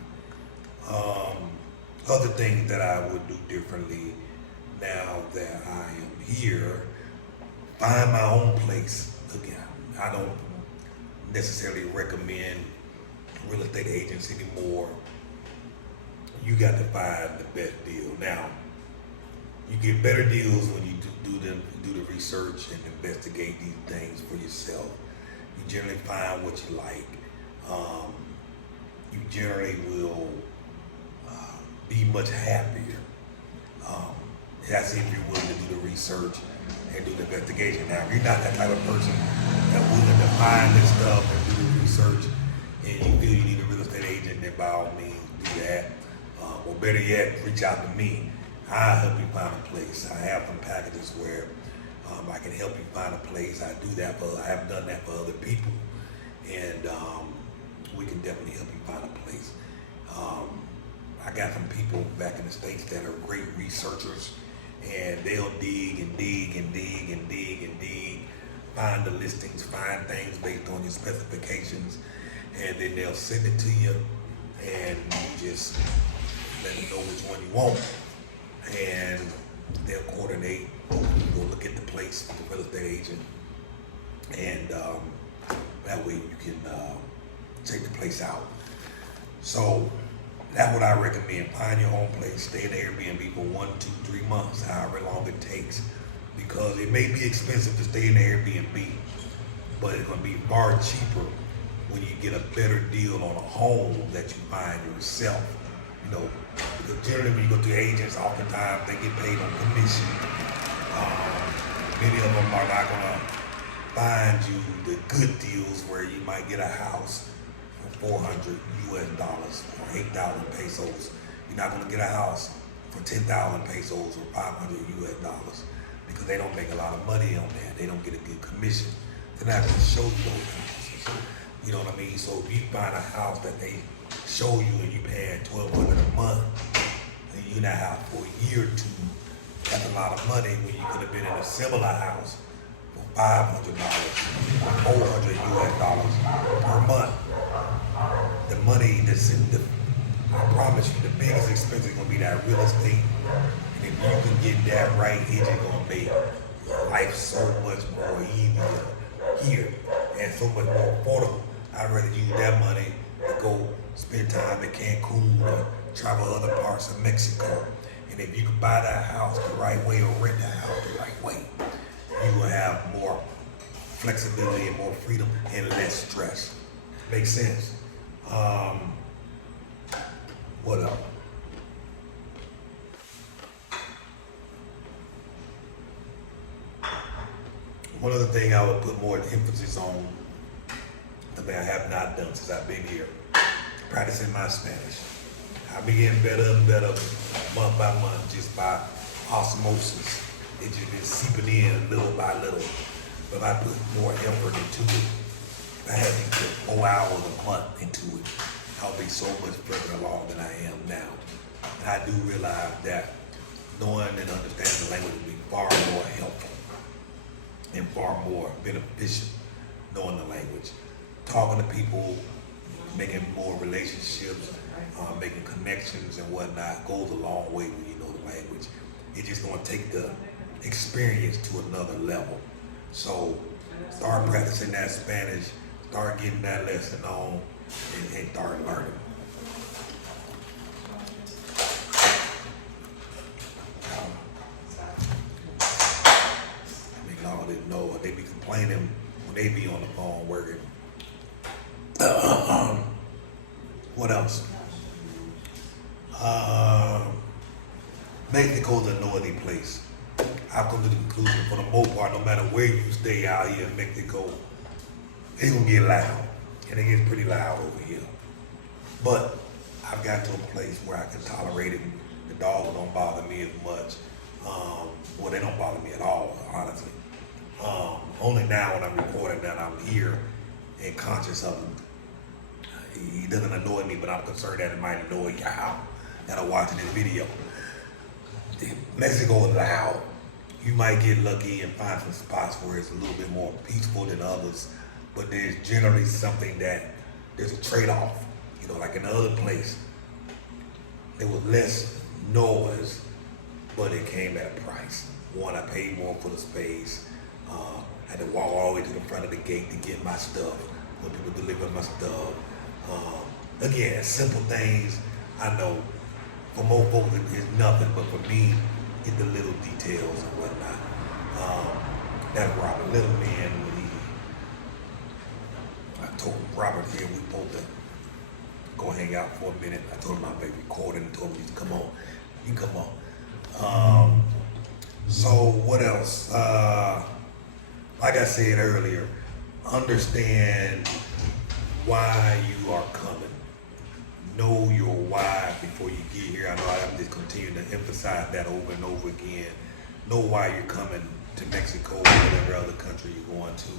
Other things that I would do differently now that I am here, find my own place. Again, I don't necessarily recommend real estate agents anymore. You got to find the best deal. Now, you get better deals when you do the research and investigate these things for yourself. You generally find what you like. You generally will be much happier. That's if you're willing to do the research and do the investigation. Now, if you're not that type of person that's willing to find this stuff and do the research, and you feel you need a real estate agent, then by all means do that. Or better yet, reach out to me. I'll help you find a place. I have some packages where I can help you find a place. I have done that for other people, and we can definitely help you find a place. I got some people back in the States that are great researchers, and they'll dig and dig and dig and dig and dig, find the listings, find things based on your specifications, and then they'll send it to you, and you just let them know which one you want, and they'll coordinate. Go look at the place with the real estate agent, and that way you can check the place out. So that's what I recommend. Find your own place, stay in the Airbnb for 1, 2, 3 months, however long it takes, because it may be expensive to stay in the Airbnb, but it's going to be far cheaper when you get a better deal on a home that you find yourself. You know, because generally when you go to agents, oftentimes they get paid on commission. Many of them are not going to find you the good deals where you might get a house for $400 US or 8,000 pesos. You're not going to get a house for 10,000 pesos or $500 US because they don't make a lot of money on that. They don't get a good commission. They're not going to show you those houses. You know what I mean? So if you find a house that they show you and you're paying $1,200 a month, and you're in that house for a year or two, That's a lot of money when you could have been in a similar house for $500, $400 US per month. The money I promise you, the biggest expense is gonna be that real estate. And if you can get that right, it's just gonna make your life so much more easier here and so much more affordable. I'd rather use that money to go spend time in Cancun or travel other parts of Mexico. And if you can buy that house the right way or rent that house the right way, you will have more flexibility and more freedom and less stress. Makes sense? What else? One other thing I would put more emphasis on, something I have not done since I've been here, practicing my Spanish. I've been getting better and better month by month, just by osmosis. It's just been seeping in little by little. But if I put more effort into it, if I had to put 4 hours a month into it, I'll be so much further along than I am now. And I do realize that knowing and understanding the language will be far more helpful and far more beneficial knowing the language. Talking to people, making more relationships, making connections and whatnot goes a long way when you know the language. It's just gonna take the experience to another level. So start practicing that Spanish, start getting that lesson on, and start learning. I mean, all didn't know, they be complaining when they be on the phone working. What else? Mexico's a noisy place. I've come to the conclusion, for the most part, no matter where you stay out here in Mexico, it's gonna get loud. And it gets pretty loud over here. But I've got to a place where I can tolerate it. The dogs don't bother me as much. Well, they don't bother me at all, honestly. Only now when I'm recording that I'm here and conscious of him. He doesn't annoy me, but I'm concerned that it might annoy y'all that are watching this video. Mexico is loud. You might get lucky and find some spots where it's a little bit more peaceful than others, but there's generally something that there's a trade-off. You know, like in the other place, there was less noise, but it came at a price. One, I paid more for the space. I had to walk all the way to the front of the gate to get my stuff when people deliver my stuff. Again, simple things. I know for most folks it's nothing, but for me, it's the little details and whatnot. That's Robert Little Man when I told Robert here we both to go hang out for a minute. I told him I'd be recording and told him to come on. You can come on. So what else? Like I said earlier, understand why you are coming. Know your why before you get here. I know I'm just continuing to emphasize that over and over again. Know why you're coming to Mexico or whatever other country you're going to.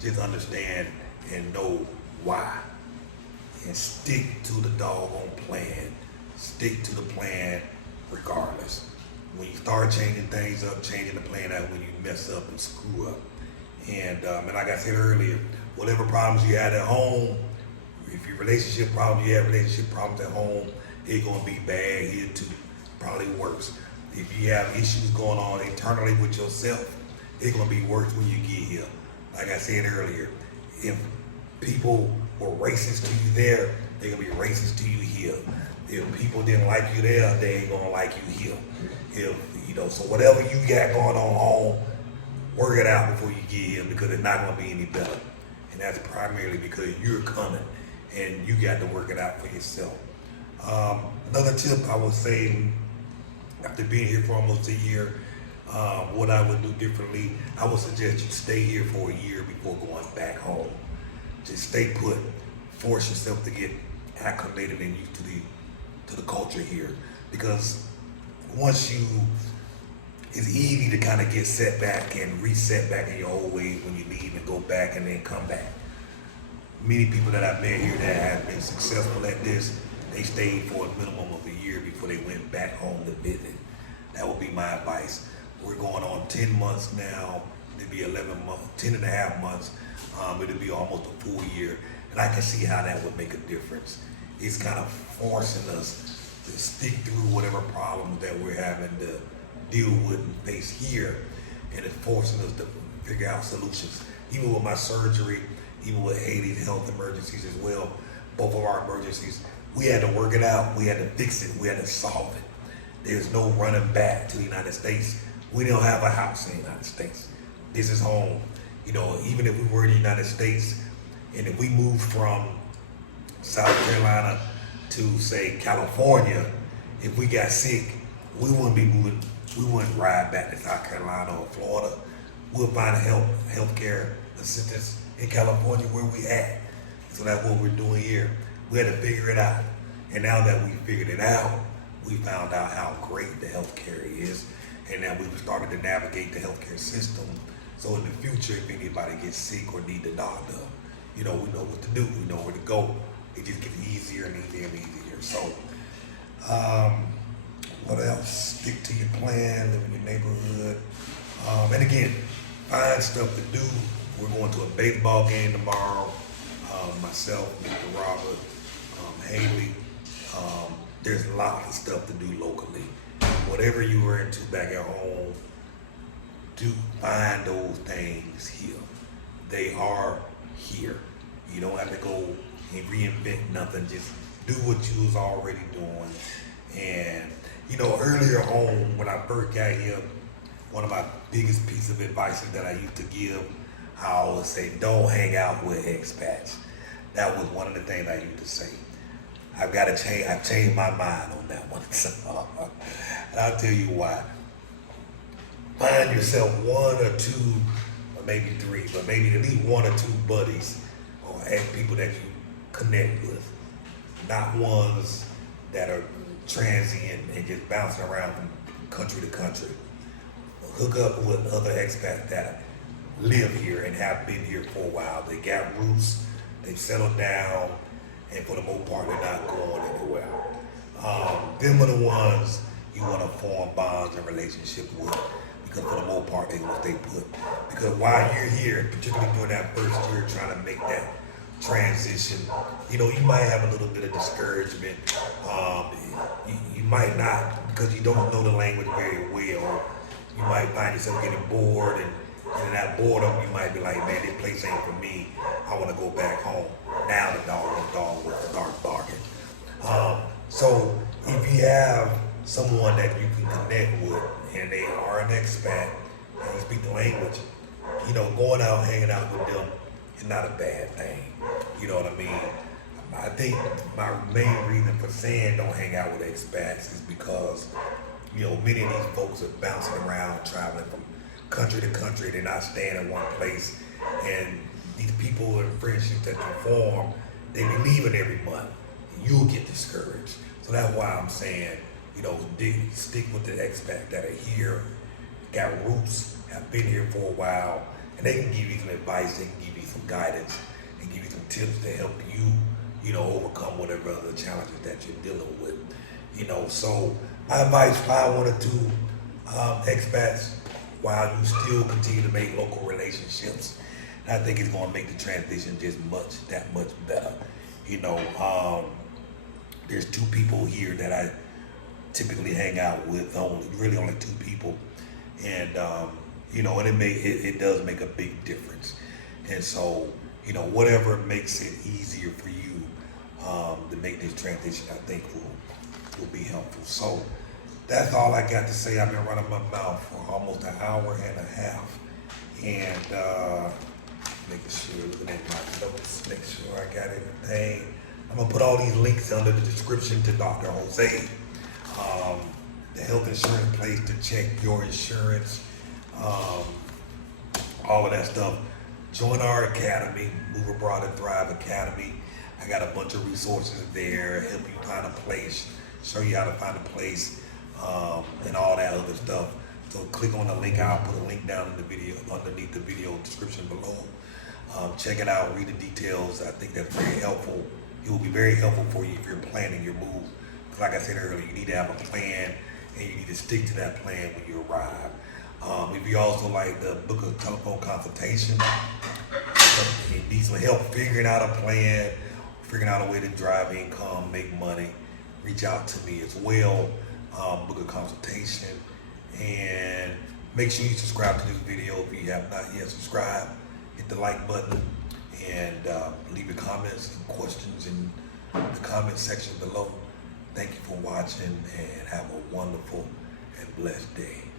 Just understand and know why. And stick to the doggone plan. Stick to the plan regardless. When you start changing things up, changing the plan out when you mess up and screw up. And like I said earlier, whatever problems you had at home, if your relationship problems, you have relationship problems at home, it's gonna be bad here too, probably worse. If you have issues going on internally with yourself, it's gonna be worse when you get here. Like I said earlier, if people were racist to you there, they're gonna be racist to you here. If people didn't like you there, they ain't gonna like you here. If, you know, so whatever you got going on home, work it out before you get here because it's not gonna be any better. And that's primarily because you're coming and you got to work it out for yourself. Another tip I would say, after being here for almost a year, what I would do differently, I would suggest you stay here for a year before going back home. Just stay put, force yourself to get acclimated and used to the culture here. Because once it's easy to kind of get set back and reset back in your old ways when you leave and go back and then come back. Many people that I've met here that have been successful at this, they stayed for a minimum of a year before they went back home to visit. That would be my advice. We're going on 10 months now. It'll be 11 months, 10 and a half months. It'll be almost a full year. And I can see how that would make a difference. It's kind of forcing us to stick through whatever problems that we're having to deal with and face here. And it's forcing us to figure out solutions. Even with my surgery, even with Haiti's health emergencies as well, both of our emergencies, we had to work it out, we had to fix it, we had to solve it. There's no running back to the United States. We don't have a house in the United States. This is home. You know, even if we were in the United States, and if we moved from South Carolina to, say, California, if we got sick, we wouldn't be moving, we wouldn't ride back to South Carolina or Florida. We'll find healthcare assistance in California where we at. So that's what we're doing here. We had to figure it out. And now that we figured it out, we found out how great the healthcare is, and that we've started to navigate the healthcare system. So in the future, if anybody gets sick or need a doctor, you know, we know what to do, we know where to go. It just gets easier and easier and easier. So, what else? Stick to your plan, live in your neighborhood. And again, find stuff to do. We're going to a baseball game tomorrow. Myself, Mr. Robert, Haley. There's lots of stuff to do locally. Whatever you were into back at home, do find those things here. They are here. You don't have to go and reinvent nothing. Just do what you was already doing. And you know, earlier on when I first got here, one of my biggest pieces of advice that I used to give, I always say, don't hang out with expats. That was one of the things I used to say. I've got to change. I've changed my mind on that one. And I'll tell you why. Find yourself one or two, or maybe three, but maybe at least one or two buddies or people that you connect with. Not ones that are transient and just bouncing around from country to country. Hook up with other expats that live here and have been here for a while. They got roots, they've settled down, and for the most part, they're not going anywhere. Them are the ones you want to form bonds and relationships with, because for the most part, they're going to stay put. Because while you're here, particularly during that first year, trying to make that transition, you know, you might have a little bit of discouragement. You might not, because you don't know the language very well. You might find yourself getting bored, and in that boredom, you might be like, man, this place ain't for me. I want to go back home. Now the dog with the dark bargain. So if you have someone that you can connect with, and they are an expat, and you speak the language, you know, going out, hanging out with them is not a bad thing. You know what I mean? I think my main reason for saying don't hang out with expats is because, you know, many of these folks are bouncing around, traveling from country to country. They're not staying in one place. And these people and friendships that you form, they be leaving every month. You'll get discouraged. So that's why I'm saying, you know, stick with the expats that are here, got roots, have been here for a while, and they can give you some advice, they can give you some guidance, and give you some tips to help you, you know, overcome whatever other challenges that you're dealing with. You know, so my advice, find one or two expats while you still continue to make local relationships. And I think it's going to make the transition just that much better. You know, there's two people here that I typically hang out with, only two people, and you know, and it does make a big difference. And so, you know, whatever makes it easier for you to make this transition, I think will be helpful. So that's all I got to say. I've been running my mouth for almost an hour and a half, and making sure, looking at my notes, make sure I got everything. I'm gonna put all these links under the description to Dr. Jose. The health insurance place to check your insurance, all of that stuff. Join our academy, Move Abroad and Thrive Academy. I got a bunch of resources there, help you find a place, show you how to find a place, and all that other stuff. So click on the link. I'll put a link down in the video, underneath the video description below. Check it out, read the details. I think that's very helpful. It will be very helpful for you if you're planning your move. Like I said earlier, you need to have a plan. and you need to stick to that plan when you arrive. If you also like to book a telephone consultation, you need some help figuring out a plan, figuring out a way to drive income, make money, reach out to me as well. Book a consultation, and make sure you subscribe to this video if you have not yet subscribed. Hit the like button and leave your comments and questions in the comment section below. Thank you for watching, and have a wonderful and blessed day.